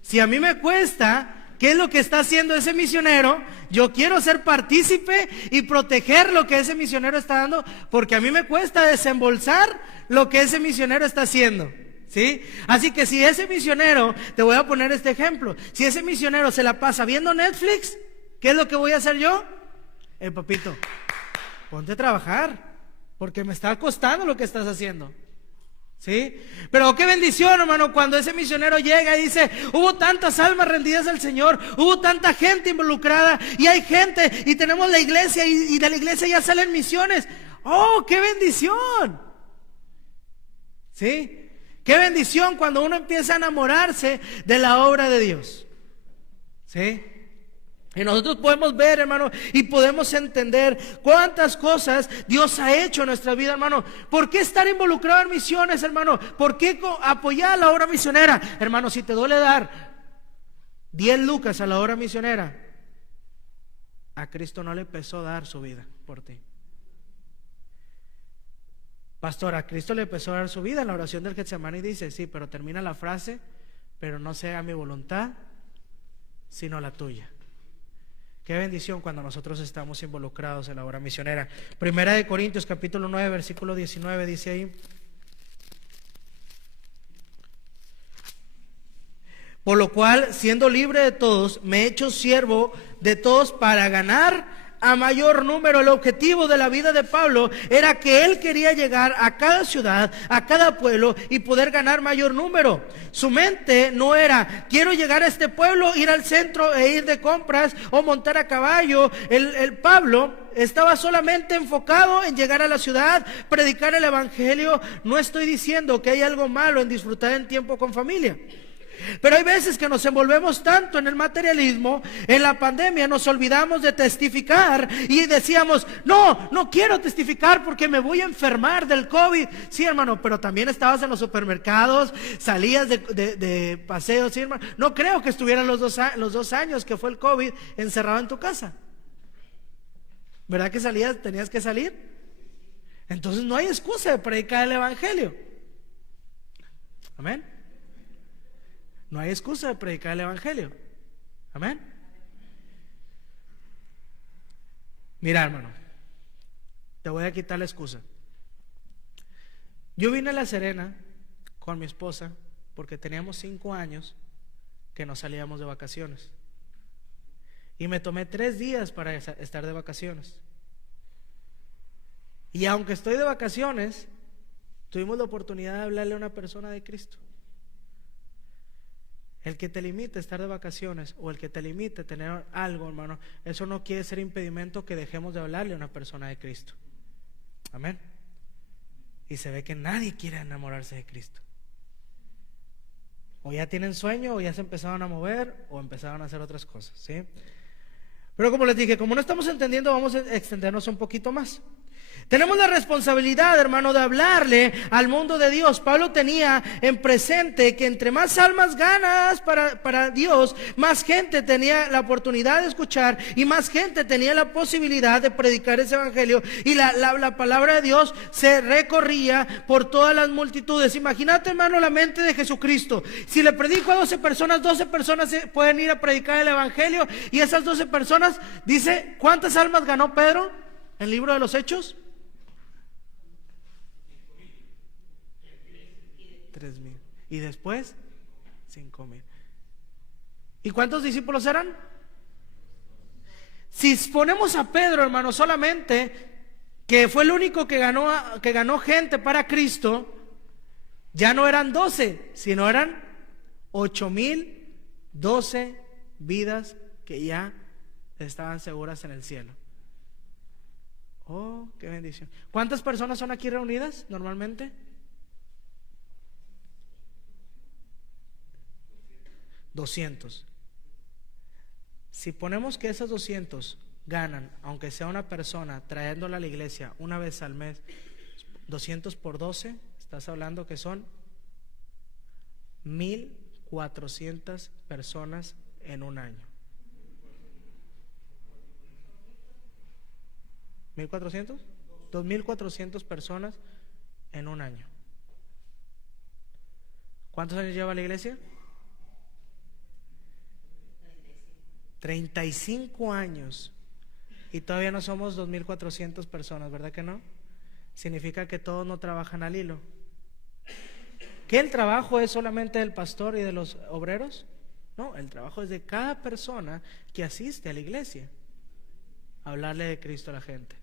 Si a mí me cuesta, ¿qué es lo que está haciendo ese misionero? Yo quiero ser partícipe y proteger lo que ese misionero está dando, porque a mí me cuesta desembolsar lo que ese misionero está haciendo. ¿Sí? Así que si ese misionero, te voy a poner este ejemplo, si ese misionero se la pasa viendo Netflix, ¿qué es lo que voy a hacer yo? Papito, ponte a trabajar, porque me está costando lo que estás haciendo. ¿Sí? Pero qué bendición, hermano, cuando ese misionero llega y dice, hubo tantas almas rendidas al Señor, hubo tanta gente involucrada, y hay gente, y tenemos la iglesia, y de la iglesia ya salen misiones. ¡Oh, qué bendición! ¿Sí? Qué bendición cuando uno empieza a enamorarse de la obra de Dios. ¿Sí? Y nosotros podemos ver, hermano, y podemos entender cuántas cosas Dios ha hecho en nuestra vida, hermano. ¿Por qué estar involucrado en misiones, hermano? ¿Por qué apoyar la obra misionera? Hermano, si te duele dar 10 lucas a la obra misionera, a Cristo no le pesó dar su vida por ti. Pastor, a Cristo le empezó a dar su vida en la oración del Getsemaní, y dice, sí, pero termina la frase, pero no sea mi voluntad, sino la tuya. Qué bendición cuando nosotros estamos involucrados en la obra misionera. Primera de Corintios capítulo 9 versículo 19 dice ahí: por lo cual, siendo libre de todos, me he hecho siervo de todos para ganar a mayor número. El objetivo de la vida de Pablo era que él quería llegar a cada ciudad, a cada pueblo, y poder ganar mayor número. Su mente no era, quiero llegar a este pueblo, ir al centro e ir de compras o montar a caballo. El Pablo estaba solamente enfocado en llegar a la ciudad, predicar el evangelio. No estoy diciendo que hay algo malo en disfrutar en tiempo con familia, pero hay veces que nos envolvemos tanto en el materialismo. En la pandemia nos olvidamos de testificar y decíamos, no quiero testificar porque me voy a enfermar del COVID. Sí, hermano, pero también estabas en los supermercados, salías de paseos, sí, hermano. No creo que estuvieran los 2 años que fue el COVID encerrado en tu casa. ¿Verdad que salías, tenías que salir? Entonces no hay excusa de predicar el evangelio. Amén. No hay excusa de predicar el evangelio. Amén. Mira, hermano, te voy a quitar la excusa. Yo vine a La Serena con mi esposa porque teníamos 5 años que no salíamos de vacaciones, y me tomé 3 días para estar de vacaciones. Y aunque estoy de vacaciones, tuvimos la oportunidad de hablarle a una persona de Cristo. El que te limite a estar de vacaciones o el que te limite a tener algo, hermano, eso no quiere ser impedimento que dejemos de hablarle a una persona de Cristo. Amén. Y se ve que nadie quiere enamorarse de Cristo. O ya tienen sueño, o ya se empezaron a mover, o empezaron a hacer otras cosas, ¿sí? Pero como les dije, como no estamos entendiendo, vamos a extendernos un poquito más. Tenemos la responsabilidad, hermano, de hablarle al mundo de Dios. Pablo tenía en presente que entre más almas ganas para Dios, más gente tenía la oportunidad de escuchar y más gente tenía la posibilidad de predicar ese evangelio, y la palabra de Dios se recorría por todas las multitudes. Imagínate, hermano, la mente de Jesucristo. Si le predico a 12 personas pueden ir a predicar el evangelio, y esas 12 personas, dice, ¿cuántas almas ganó Pedro en el libro de los Hechos? 3,000. Y después 5,000. ¿Y cuántos discípulos eran? Si ponemos a Pedro, hermano, solamente, que fue el único que ganó gente para Cristo, ya no eran 12, sino eran 8,012 vidas que ya estaban seguras en el cielo. Oh, qué bendición. ¿Cuántas personas son aquí reunidas normalmente? 200. Si ponemos que esos 200 ganan, aunque sea una persona trayéndola a la iglesia una vez al mes, 200 por 12, estás hablando que son 1,400 personas en un año. ¿1,400? 2,400 personas en un año. ¿Cuántos años lleva la iglesia? 35 años, y todavía no somos 2,400 personas, ¿verdad que no? Significa que todos no trabajan al hilo. ¿Que el trabajo es solamente del pastor y de los obreros? No, el trabajo es de cada persona que asiste a la iglesia, hablarle de Cristo a la gente.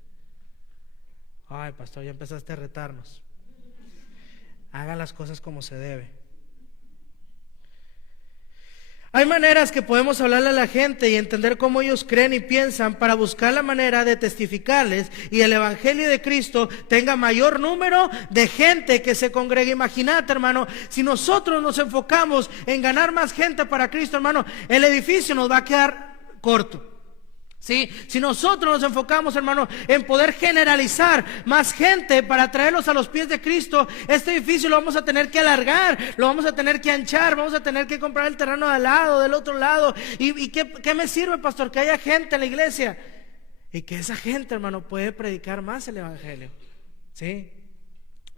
Ay, pastor, ya empezaste a retarnos. haga las cosas como se debe. Hay maneras que podemos hablarle a la gente y entender cómo ellos creen y piensan para buscar la manera de testificarles y el evangelio de Cristo tenga mayor número de gente que se congregue. Imagínate, hermano, si nosotros nos enfocamos en ganar más gente para Cristo, hermano, el edificio nos va a quedar corto. ¿Sí? Si nosotros nos enfocamos, hermano, en poder generalizar más gente para traerlos a los pies de Cristo, este edificio lo vamos a tener que alargar, lo vamos a tener que anchar, vamos a tener que comprar el terreno de al lado, del otro lado. ¿Y qué me sirve, pastor? Que haya gente en la iglesia y que esa gente, hermano, puede predicar más el evangelio. ¿Sí?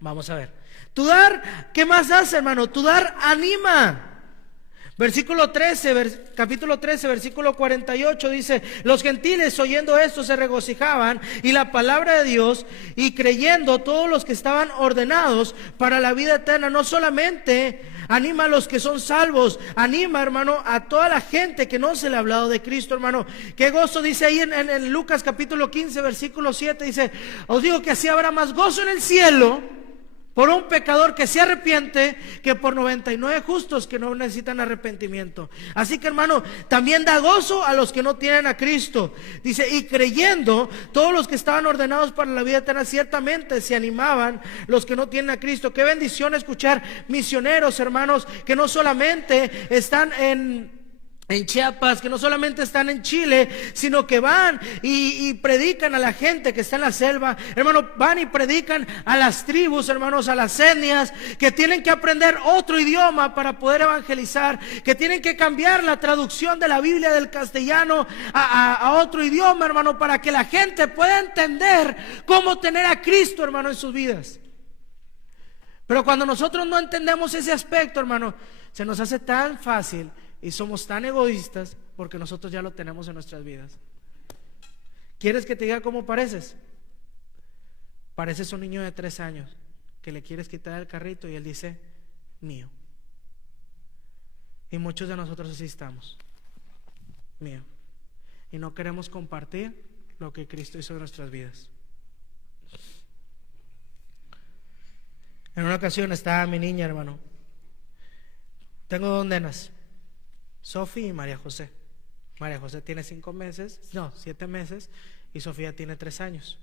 Vamos a ver. Tu dar, ¿qué más hace, hermano? Tu dar anima. Versículo 13, capítulo 13, versículo 48 dice: los gentiles oyendo esto se regocijaban y la palabra de Dios, y creyendo todos los que estaban ordenados para la vida eterna. No solamente anima a los que son salvos, anima, hermano, a toda la gente que no se le ha hablado de Cristo, hermano. Qué gozo, dice ahí en Lucas capítulo 15, versículo 7, dice: os digo que así habrá más gozo en el cielo por un pecador que se arrepiente que por 99 justos que no necesitan arrepentimiento. Así que, hermano, también da gozo a los que no tienen a Cristo. Dice: y creyendo todos los que estaban ordenados para la vida eterna, ciertamente se animaban los que no tienen a Cristo. Qué bendición escuchar misioneros, hermanos, que no solamente están en Chiapas, que no solamente están en Chile, sino que van y predican a la gente que está en la selva, hermano, van y predican a las tribus, hermanos, a las etnias, que tienen que aprender otro idioma para poder evangelizar, que tienen que cambiar la traducción de la Biblia del castellano a otro idioma, hermano, para que la gente pueda entender cómo tener a Cristo, hermano, en sus vidas. Pero cuando nosotros no entendemos ese aspecto, hermano, se nos hace tan fácil y somos tan egoístas porque nosotros ya lo tenemos en nuestras vidas. ¿Quieres que te diga cómo pareces? Pareces un niño de 3 años que le quieres quitar el carrito y él dice: mío. Y muchos de nosotros así estamos: mío. Y no queremos compartir lo que Cristo hizo en nuestras vidas. En una ocasión estaba mi niña, hermano. Tengo 2 nenas, Sofía y María José. María José tiene 7 meses, y Sofía tiene 3 años.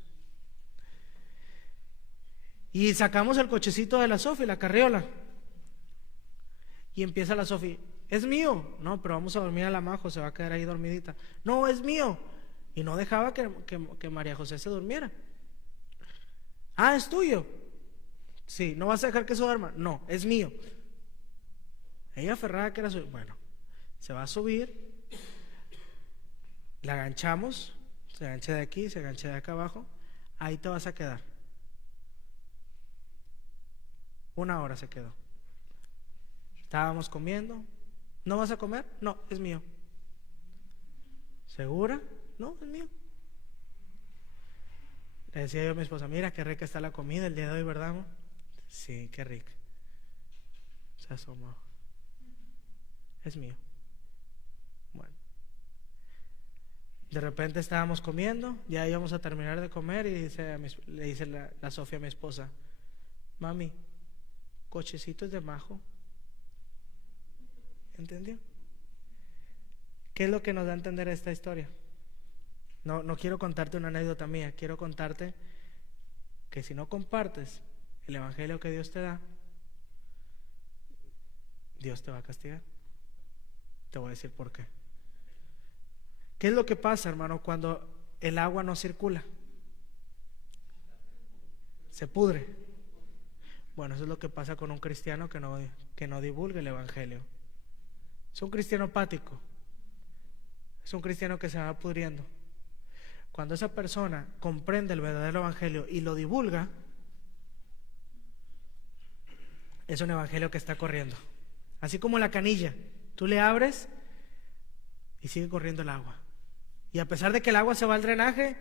Y sacamos el cochecito de la Sofía, la carriola, y empieza la Sofía: es mío. No, pero vamos a dormir a la Majo, se va a quedar ahí dormidita. No, es mío. Y no dejaba que María José se durmiera. Ah, es tuyo. Sí, ¿no vas a dejar que se duerma? No, es mío. Ella aferrada que era suyo. Bueno, se va a subir, la aganchamos, se agancha de aquí, se agancha de acá abajo. Ahí te vas a quedar. 1 hora se quedó. Estábamos comiendo. ¿No vas a comer? No, es mío. ¿Segura? No, es mío. Le decía yo a mi esposa: mira qué rica está la comida el día de hoy, ¿verdad, amor? Sí, qué rica. Se asomó: es mío. Bueno, de repente estábamos comiendo, ya íbamos a terminar de comer, y le dice la Sofía a mi esposa: mami, cochecito es de Majo. ¿Entendió? ¿Qué es lo que nos da a entender esta historia? No quiero contarte una anécdota mía, quiero contarte que si no compartes el evangelio que Dios te da, Dios te va a castigar. Te voy a decir por qué. ¿Qué es lo que pasa, hermano, cuando el agua no circula? Se pudre. Bueno, eso es lo que pasa con un cristiano que no divulga el evangelio. Es un cristiano apático. Es un cristiano que se va pudriendo. Cuando esa persona comprende el verdadero evangelio y lo divulga, es un evangelio que está corriendo. Así como la canilla, tú le abres y sigue corriendo el agua. Y a pesar de que el agua se va al drenaje,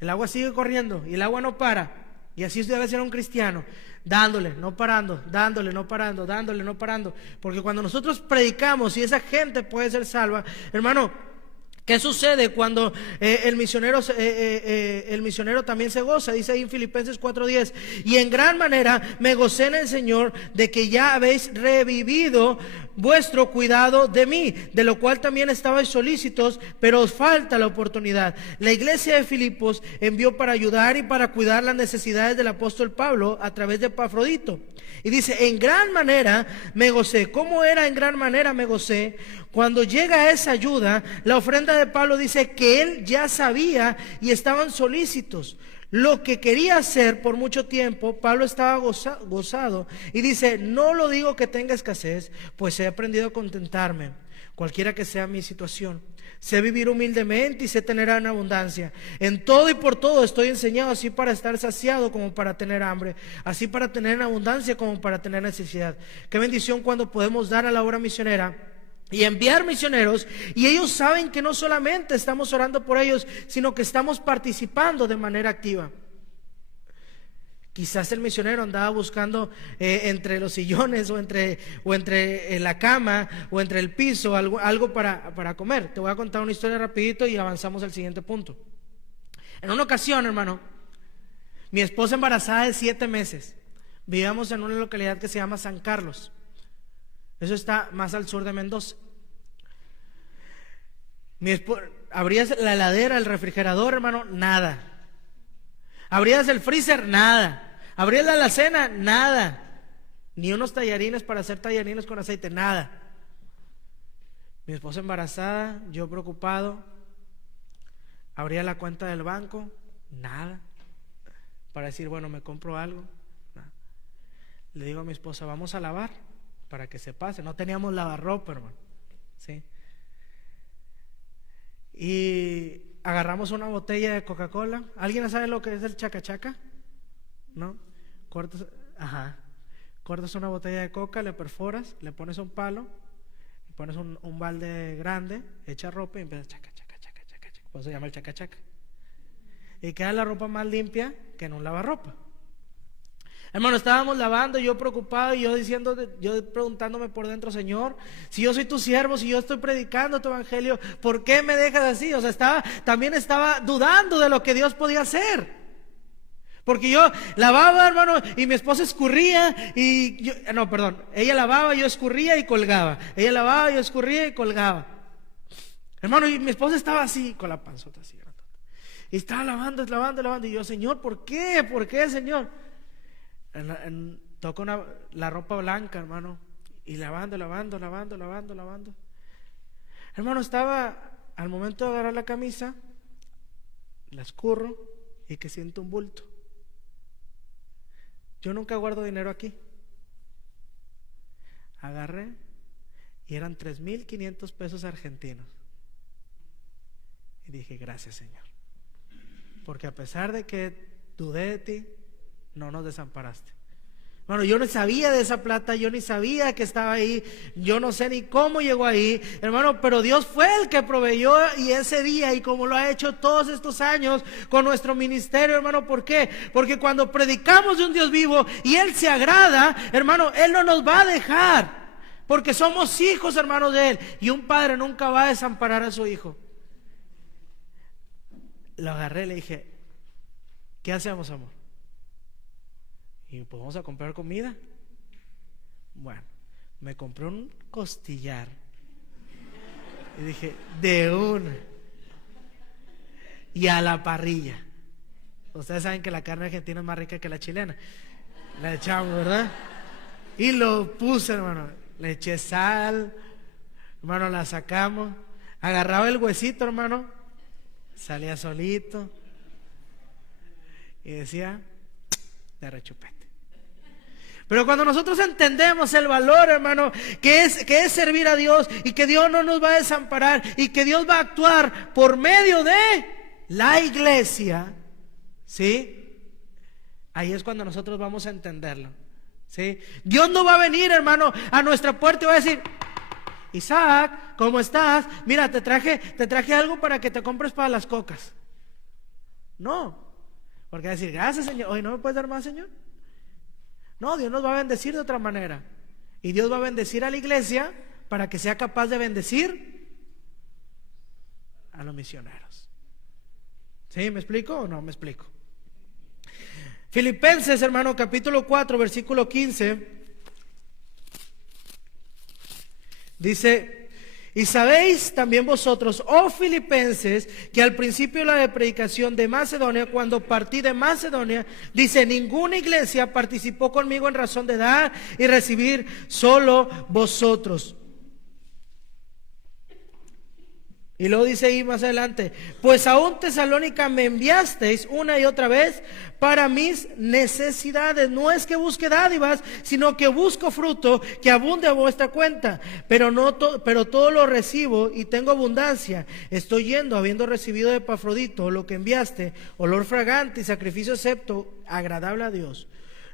el agua sigue corriendo y el agua no para. Y así debe ser un cristiano, dándole, no parando, dándole, no parando, dándole, no parando. Porque cuando nosotros predicamos y esa gente puede ser salva, hermano, ¿Qué sucede cuando el misionero también se goza? Dice ahí en Filipenses 4:10: y en gran manera me gocé en el Señor de que ya habéis revivido vuestro cuidado de mí, de lo cual también estabais solícitos, pero os falta la oportunidad. La iglesia de Filipos envió para ayudar y para cuidar las necesidades del apóstol Pablo a través de Epafrodito. Y dice, en gran manera me gocé. ¿Cómo era en gran manera me gocé? Cuando llega esa ayuda, la ofrenda de Pablo dice que él ya sabía y estaban solícitos. Lo que quería hacer por mucho tiempo, Pablo estaba gozado. Y dice, no lo digo que tenga escasez, pues he aprendido a contentarme, cualquiera que sea mi situación. Sé vivir humildemente y sé tener en abundancia. En todo y por todo estoy enseñado, así para estar saciado como para tener hambre, así para tener en abundancia como para tener necesidad. Qué bendición cuando podemos dar a la obra misionera y enviar misioneros, y ellos saben que no solamente estamos orando por ellos, sino que estamos participando de manera activa. Quizás el misionero andaba buscando entre los sillones o entre la cama o entre el piso algo para comer. Te voy a contar una historia rapidito y avanzamos al siguiente punto. En una ocasión, hermano, mi esposa embarazada de 7 meses, vivíamos en una localidad que se llama San Carlos. Eso está más al sur de Mendoza. Abrías la heladera, el refrigerador, hermano, nada. Abrías el freezer, nada. Abrías la alacena, nada. Ni unos tallarines para hacer tallarines con aceite, nada. Mi esposa embarazada, yo preocupado. Abría la cuenta del banco, nada. Para decir, bueno, me compro algo, nada. Le digo a mi esposa, vamos a lavar para que se pase. No teníamos lavarropa, hermano, ¿sí? Y agarramos una botella de Coca-Cola. ¿Alguien sabe lo que es el chacachaca? ¿No? Cortas una botella de coca, le perforas, le pones un palo, le pones un balde grande, echas ropa y empiezas chaca, chaca, chaca, chaca, chaca. Por eso se llama el chacachaca. Y queda la ropa más limpia que en un lavarropa. Hermano, estábamos lavando, yo preocupado, y yo preguntándome por dentro, Señor, si yo soy tu siervo, si yo estoy predicando tu evangelio, ¿por qué me dejas así? O sea, también estaba dudando de lo que Dios podía hacer. Porque yo lavaba, hermano, y mi esposa escurría ella lavaba, yo escurría y colgaba. Ella lavaba, yo escurría y colgaba. Hermano, y mi esposa estaba así, con la panzota así, y estaba lavando, y yo, Señor, ¿por qué? ¿Por qué, Señor? Toco la ropa blanca, hermano, y lavando. Hermano, estaba al momento de agarrar la camisa, la escurro y que siento un bulto. Yo nunca guardo dinero aquí. Agarré y eran 3,500 pesos argentinos. Y dije, gracias, Señor, porque a pesar de que dudé de ti, no nos desamparaste. Bueno, yo no sabía de esa plata, yo ni sabía que estaba ahí, yo no sé ni cómo llegó ahí, hermano, pero Dios fue el que proveyó, y ese día, y como lo ha hecho todos estos años con nuestro ministerio, hermano. ¿Por qué? Porque cuando predicamos de un Dios vivo y Él se agrada, hermano, Él no nos va a dejar, porque somos hijos, hermanos, de Él, y un padre nunca va a desamparar a su hijo. Lo agarré y le dije, ¿qué hacemos, amor? Y pues vamos a comprar comida. Bueno, me compré un costillar y dije, de una, y a la parrilla. Ustedes saben que la carne argentina es más rica que la chilena. La echamos, ¿verdad? Y lo puse, hermano. Le eché sal, hermano, la sacamos. Agarraba el huesito, hermano, salía solito y decía, de rechupete. Pero cuando nosotros entendemos el valor, hermano, que es servir a Dios, y que Dios no nos va a desamparar, y que Dios va a actuar por medio de la iglesia, ¿sí? Ahí es cuando nosotros vamos a entenderlo, ¿sí? Dios no va a venir, hermano, a nuestra puerta y va a decir, Isaac, ¿cómo estás? Mira, te traje algo para que te compres para las cocas. No, porque va a decir, gracias, Señor. Oye, ¿no me puedes dar más, Señor? No, Dios nos va a bendecir de otra manera. Y Dios va a bendecir a la iglesia para que sea capaz de bendecir a los misioneros. ¿Sí? ¿Me explico o no me explico? Filipenses, hermano, capítulo 4, versículo 15, dice: y sabéis también vosotros, oh filipenses, que al principio de la predicación de Macedonia, cuando partí de Macedonia, dice, ninguna iglesia participó conmigo en razón de dar y recibir, solo vosotros. Y luego dice ahí más adelante, pues aún Tesalónica me enviasteis una y otra vez para mis necesidades. No es que busque dádivas, sino que busco fruto que abunde a vuestra cuenta. Pero todo lo recibo y tengo abundancia. Estoy yendo, habiendo recibido de Epafrodito lo que enviaste, olor fragante y sacrificio acepto, agradable a Dios.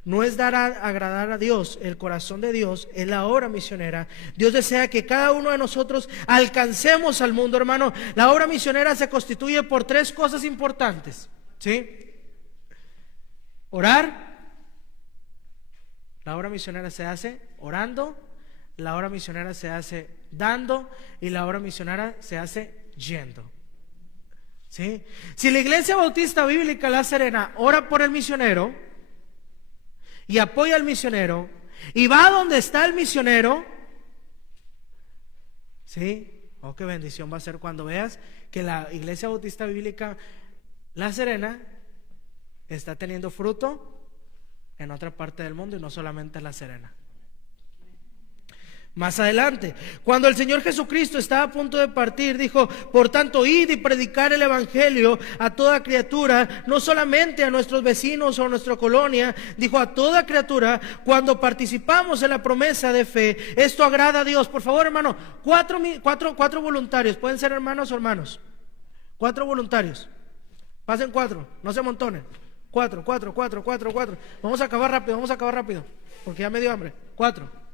No es dar a agradar a Dios, el corazón de Dios es la obra misionera. Dios desea que cada uno de nosotros alcancemos al mundo, hermano. La obra misionera se constituye por 3 cosas importantes, ¿sí? Orar. La obra misionera se hace orando. La obra misionera se hace dando. Y la obra misionera se hace yendo, ¿sí? Si la Iglesia Bautista Bíblica La Serena ora por el misionero y apoya al misionero y va donde está el misionero, ¿sí? Oh, qué bendición va a ser cuando veas que la Iglesia Bautista Bíblica La Serena está teniendo fruto en otra parte del mundo y no solamente en La Serena. Más adelante, cuando el Señor Jesucristo estaba a punto de partir, dijo, por tanto, id y predicar el evangelio a toda criatura, no solamente a nuestros vecinos o a nuestra colonia, dijo a toda criatura. Cuando participamos en la promesa de fe, esto agrada a Dios. Por favor, hermano, cuatro voluntarios, pueden ser hermanos o hermanos. 4 voluntarios, pasen 4, no se amontonen. 4. Vamos a acabar rápido, porque ya me dio hambre. 4.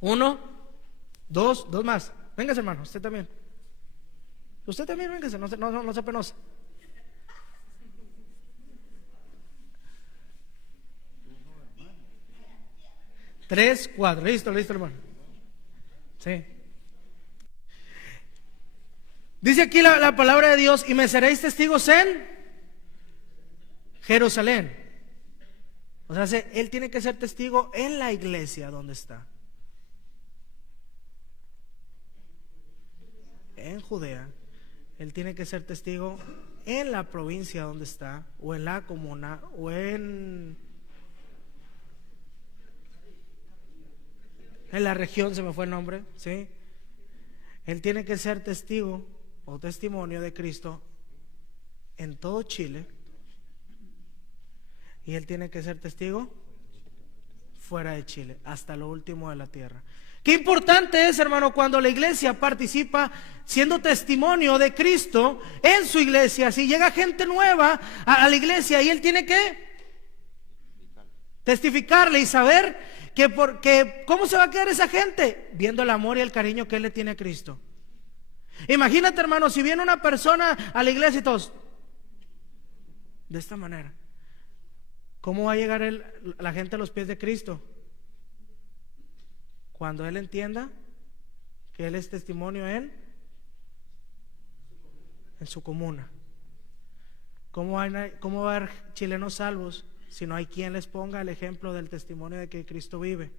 1, 2 más. Véngase, hermano, usted también. Usted también, véngase, no se penosa. Tres, 4, listo, hermano. Sí. Dice aquí la palabra de Dios, y me seréis testigos en Jerusalén. O sea, él tiene que ser testigo en la iglesia donde está. En Judea, él tiene que ser testigo en la provincia donde está, o en la comuna, o en la región, se me fue el nombre, ¿sí? Él tiene que ser testigo o testimonio de Cristo en todo Chile, y él tiene que ser testigo fuera de Chile, hasta lo último de la tierra. Qué importante es, hermano, cuando la iglesia participa siendo testimonio de Cristo en su iglesia. Si llega gente nueva a la iglesia, y él tiene que testificarle y saber que ¿cómo se va a quedar esa gente? Viendo el amor y el cariño que él le tiene a Cristo. Imagínate, hermano, si viene una persona a la iglesia y todos de esta manera, ¿cómo va a llegar la gente a los pies de Cristo? Cuando él entienda que él es testimonio en su comuna. ¿Cómo va a haber chilenos salvos si no hay quien les ponga el ejemplo del testimonio de que Cristo vive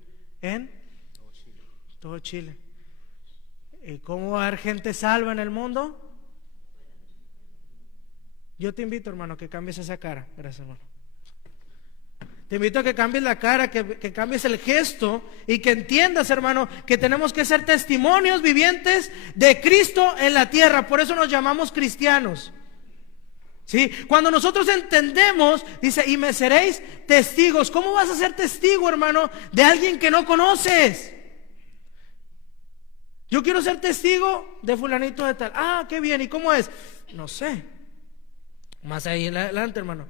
en todo Chile? ¿Y cómo va a haber gente salva en el mundo? Yo te invito, hermano, que cambies esa cara. Gracias, hermano. Te invito a que cambies la cara, que cambies el gesto, y que entiendas, hermano, que tenemos que ser testimonios vivientes de Cristo en la tierra. Por eso nos llamamos cristianos, ¿sí? Cuando nosotros entendemos, dice, y me seréis testigos. ¿Cómo vas a ser testigo, hermano, de alguien que no conoces? Yo quiero ser testigo de fulanito de tal. Ah, qué bien, ¿y cómo es? No sé. Más ahí adelante, hermano.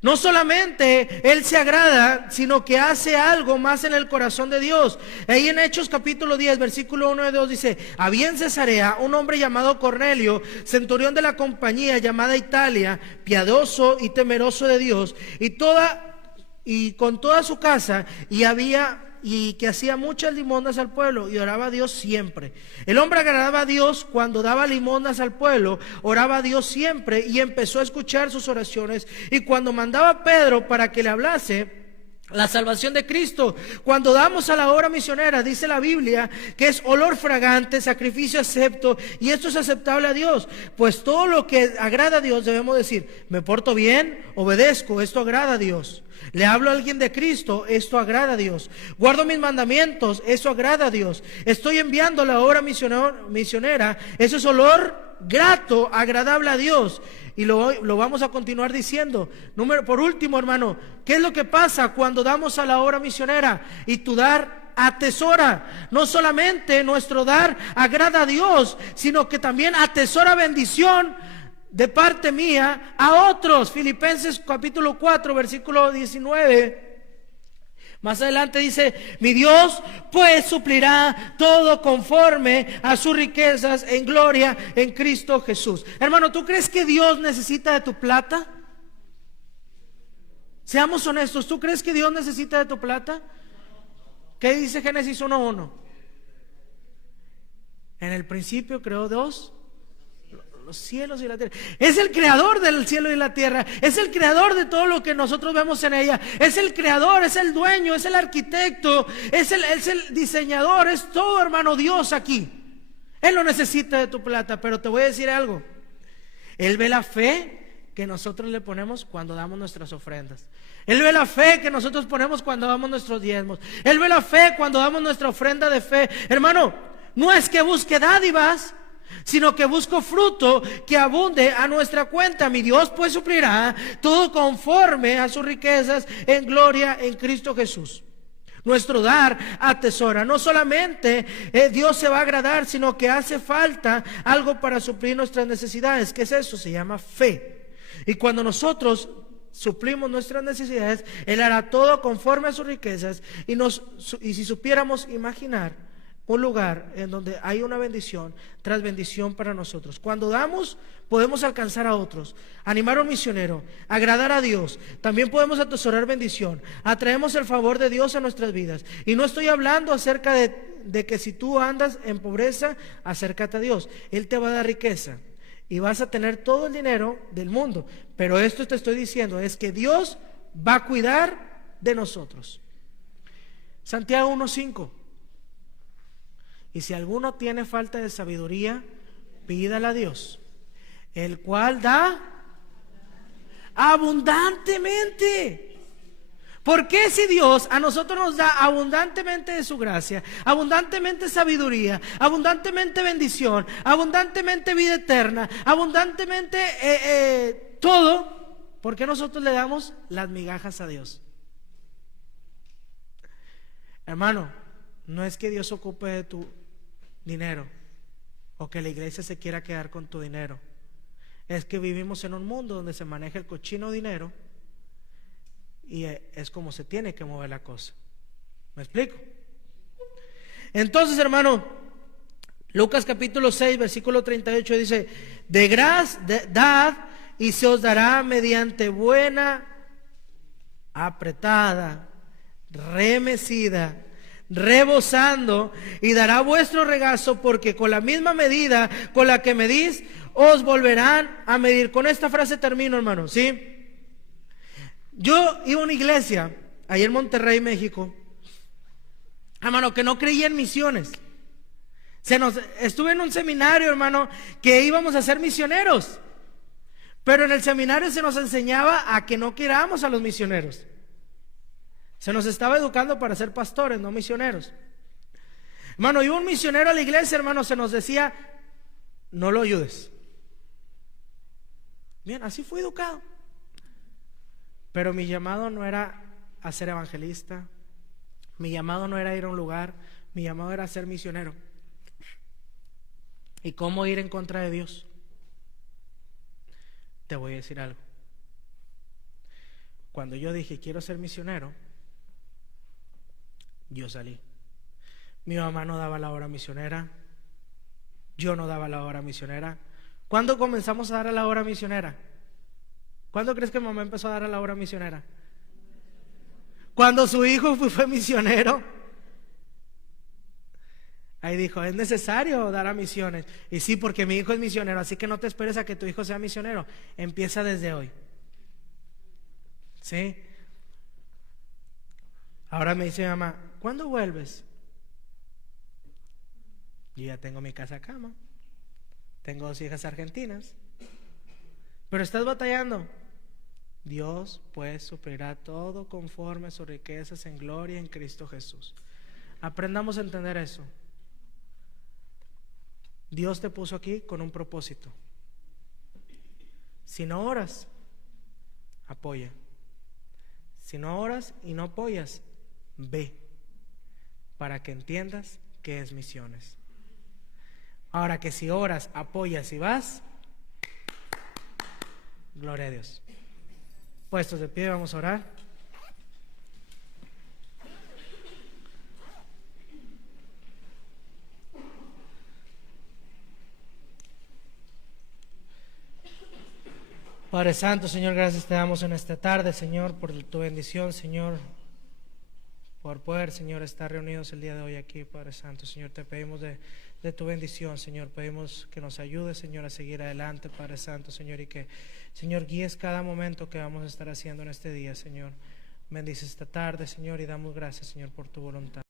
No solamente él se agrada, sino que hace algo más en el corazón de Dios. Ahí en Hechos capítulo 10, versículo 1 y 2 dice: había en Cesarea un hombre llamado Cornelio, centurión de la compañía llamada Italia, piadoso y temeroso de Dios, y con toda su casa, y había y que hacía muchas limosnas al pueblo y oraba a Dios siempre. El hombre agradaba a Dios cuando daba limosnas al pueblo, oraba a Dios siempre y empezó a escuchar sus oraciones. Y cuando mandaba a Pedro para que le hablase la salvación de Cristo, cuando damos a la obra misionera, dice la Biblia que es olor fragante, sacrificio acepto, y esto es aceptable a Dios. Pues todo lo que agrada a Dios debemos decir: me porto bien, obedezco, esto agrada a Dios. Le hablo a alguien de Cristo, esto agrada a Dios. Guardo mis mandamientos, eso agrada a Dios. Estoy enviando la obra misionera, eso es olor grato, agradable a Dios. Y lo vamos a continuar diciendo. Por último, hermano, ¿qué es lo que pasa cuando damos a la obra misionera? Y tu dar atesora. No solamente nuestro dar agrada a Dios, sino que también atesora bendición de parte mía a otros. Filipenses capítulo 4, versículo 19. Más adelante dice: mi Dios pues suplirá todo conforme a sus riquezas en gloria en Cristo Jesús. Hermano, ¿tú crees que Dios necesita de tu plata? Seamos honestos, ¿tú crees que Dios necesita de tu plata? ¿Qué dice Génesis 1:1? En el principio creó Dios los cielos y la tierra. Es el creador del cielo y la tierra. Es el creador de todo lo que nosotros vemos en ella. Es el creador, es el dueño, es el arquitecto, es el diseñador, es todo, hermano, Dios aquí. Él no necesita de tu plata, pero te voy a decir algo. Él ve la fe que nosotros le ponemos cuando damos nuestras ofrendas. Él ve la fe que nosotros ponemos cuando damos nuestros diezmos. Él ve la fe cuando damos nuestra ofrenda de fe. Hermano, no es que busque dádivas, sino que busco fruto que abunde a nuestra cuenta. Mi Dios pues suplirá todo conforme a sus riquezas en gloria en Cristo Jesús. Nuestro dar atesora. No solamente Dios se va a agradar, sino que hace falta algo para suplir nuestras necesidades. ¿Qué es eso? Se llama fe. Y cuando nosotros suplimos nuestras necesidades, Él hará todo conforme a sus riquezas. Y si supiéramos imaginar un lugar en donde hay una bendición tras bendición para nosotros. Cuando damos, podemos alcanzar a otros, animar a un misionero, agradar a Dios. También podemos atesorar bendición. Atraemos el favor de Dios a nuestras vidas. Y no estoy hablando acerca de que si tú andas en pobreza, acércate a Dios. Él te va a dar riqueza y vas a tener todo el dinero del mundo. Pero esto te estoy diciendo es que Dios va a cuidar de nosotros. Santiago 1:5. Y si alguno tiene falta de sabiduría, pídala a Dios, el cual da abundantemente. ¿Por qué si Dios a nosotros nos da abundantemente de su gracia, abundantemente sabiduría, abundantemente bendición, abundantemente vida eterna, abundantemente todo, por qué nosotros le damos las migajas a Dios? Hermano, no es que Dios ocupe de tu dinero o que la iglesia se quiera quedar con tu dinero. Es que vivimos en un mundo donde se maneja el cochino dinero y es como se tiene que mover la cosa. ¿Me explico? Entonces, hermano, Lucas capítulo 6 versículo 38 dice: dad y se os dará mediante buena, apretada, remecida, rebosando, y dará vuestro regazo, porque con la misma medida con la que medís, os volverán a medir. Con esta frase termino, hermano, ¿sí? Yo iba a una iglesia ahí en Monterrey, México, hermano, que no creía en misiones. Estuve en un seminario, hermano, que íbamos a ser misioneros, pero en el seminario se nos enseñaba a que no queramos a los misioneros. Se nos estaba educando para ser pastores, no misioneros. Hermano, iba un misionero a la iglesia, hermano, se nos decía: no lo ayudes. Bien, así fui educado. Pero mi llamado no era a ser evangelista, mi llamado no era ir a un lugar, mi llamado era ser misionero. ¿Y cómo ir en contra de Dios? Te voy a decir algo. Cuando yo dije quiero ser misionero, yo salí. Mi mamá no daba la hora misionera, yo no daba la hora misionera. ¿Cuándo comenzamos a dar a la hora misionera? ¿Cuándo crees que mamá empezó a dar a la hora misionera? Cuando su hijo fue misionero. Ahí dijo, es necesario dar a misiones. Y sí, porque mi hijo es misionero, así que no te esperes a que tu hijo sea misionero. Empieza desde hoy. ¿Sí? Ahora me dice mi mamá, ¿cuándo vuelves? Yo ya tengo mi casa cama. Tengo 2 hijas argentinas. Pero estás batallando. Dios pues suplirá todo conforme a sus riquezas en gloria en Cristo Jesús. Aprendamos a entender eso. Dios te puso aquí con un propósito. Si no oras, apoya. Si no oras y no apoyas, ve, para que entiendas qué es misiones. Ahora que si oras, apoyas y vas, gloria a Dios. Puestos de pie, vamos a orar. Padre Santo, Señor, gracias te damos en esta tarde, Señor, por tu bendición, Señor, por poder, Señor, estar reunidos el día de hoy aquí, Padre Santo. Señor, te pedimos de tu bendición, Señor, pedimos que nos ayudes, Señor, a seguir adelante, Padre Santo, Señor, y que, Señor, guíes cada momento que vamos a estar haciendo en este día, Señor. Bendice esta tarde, Señor, y damos gracias, Señor, por tu voluntad.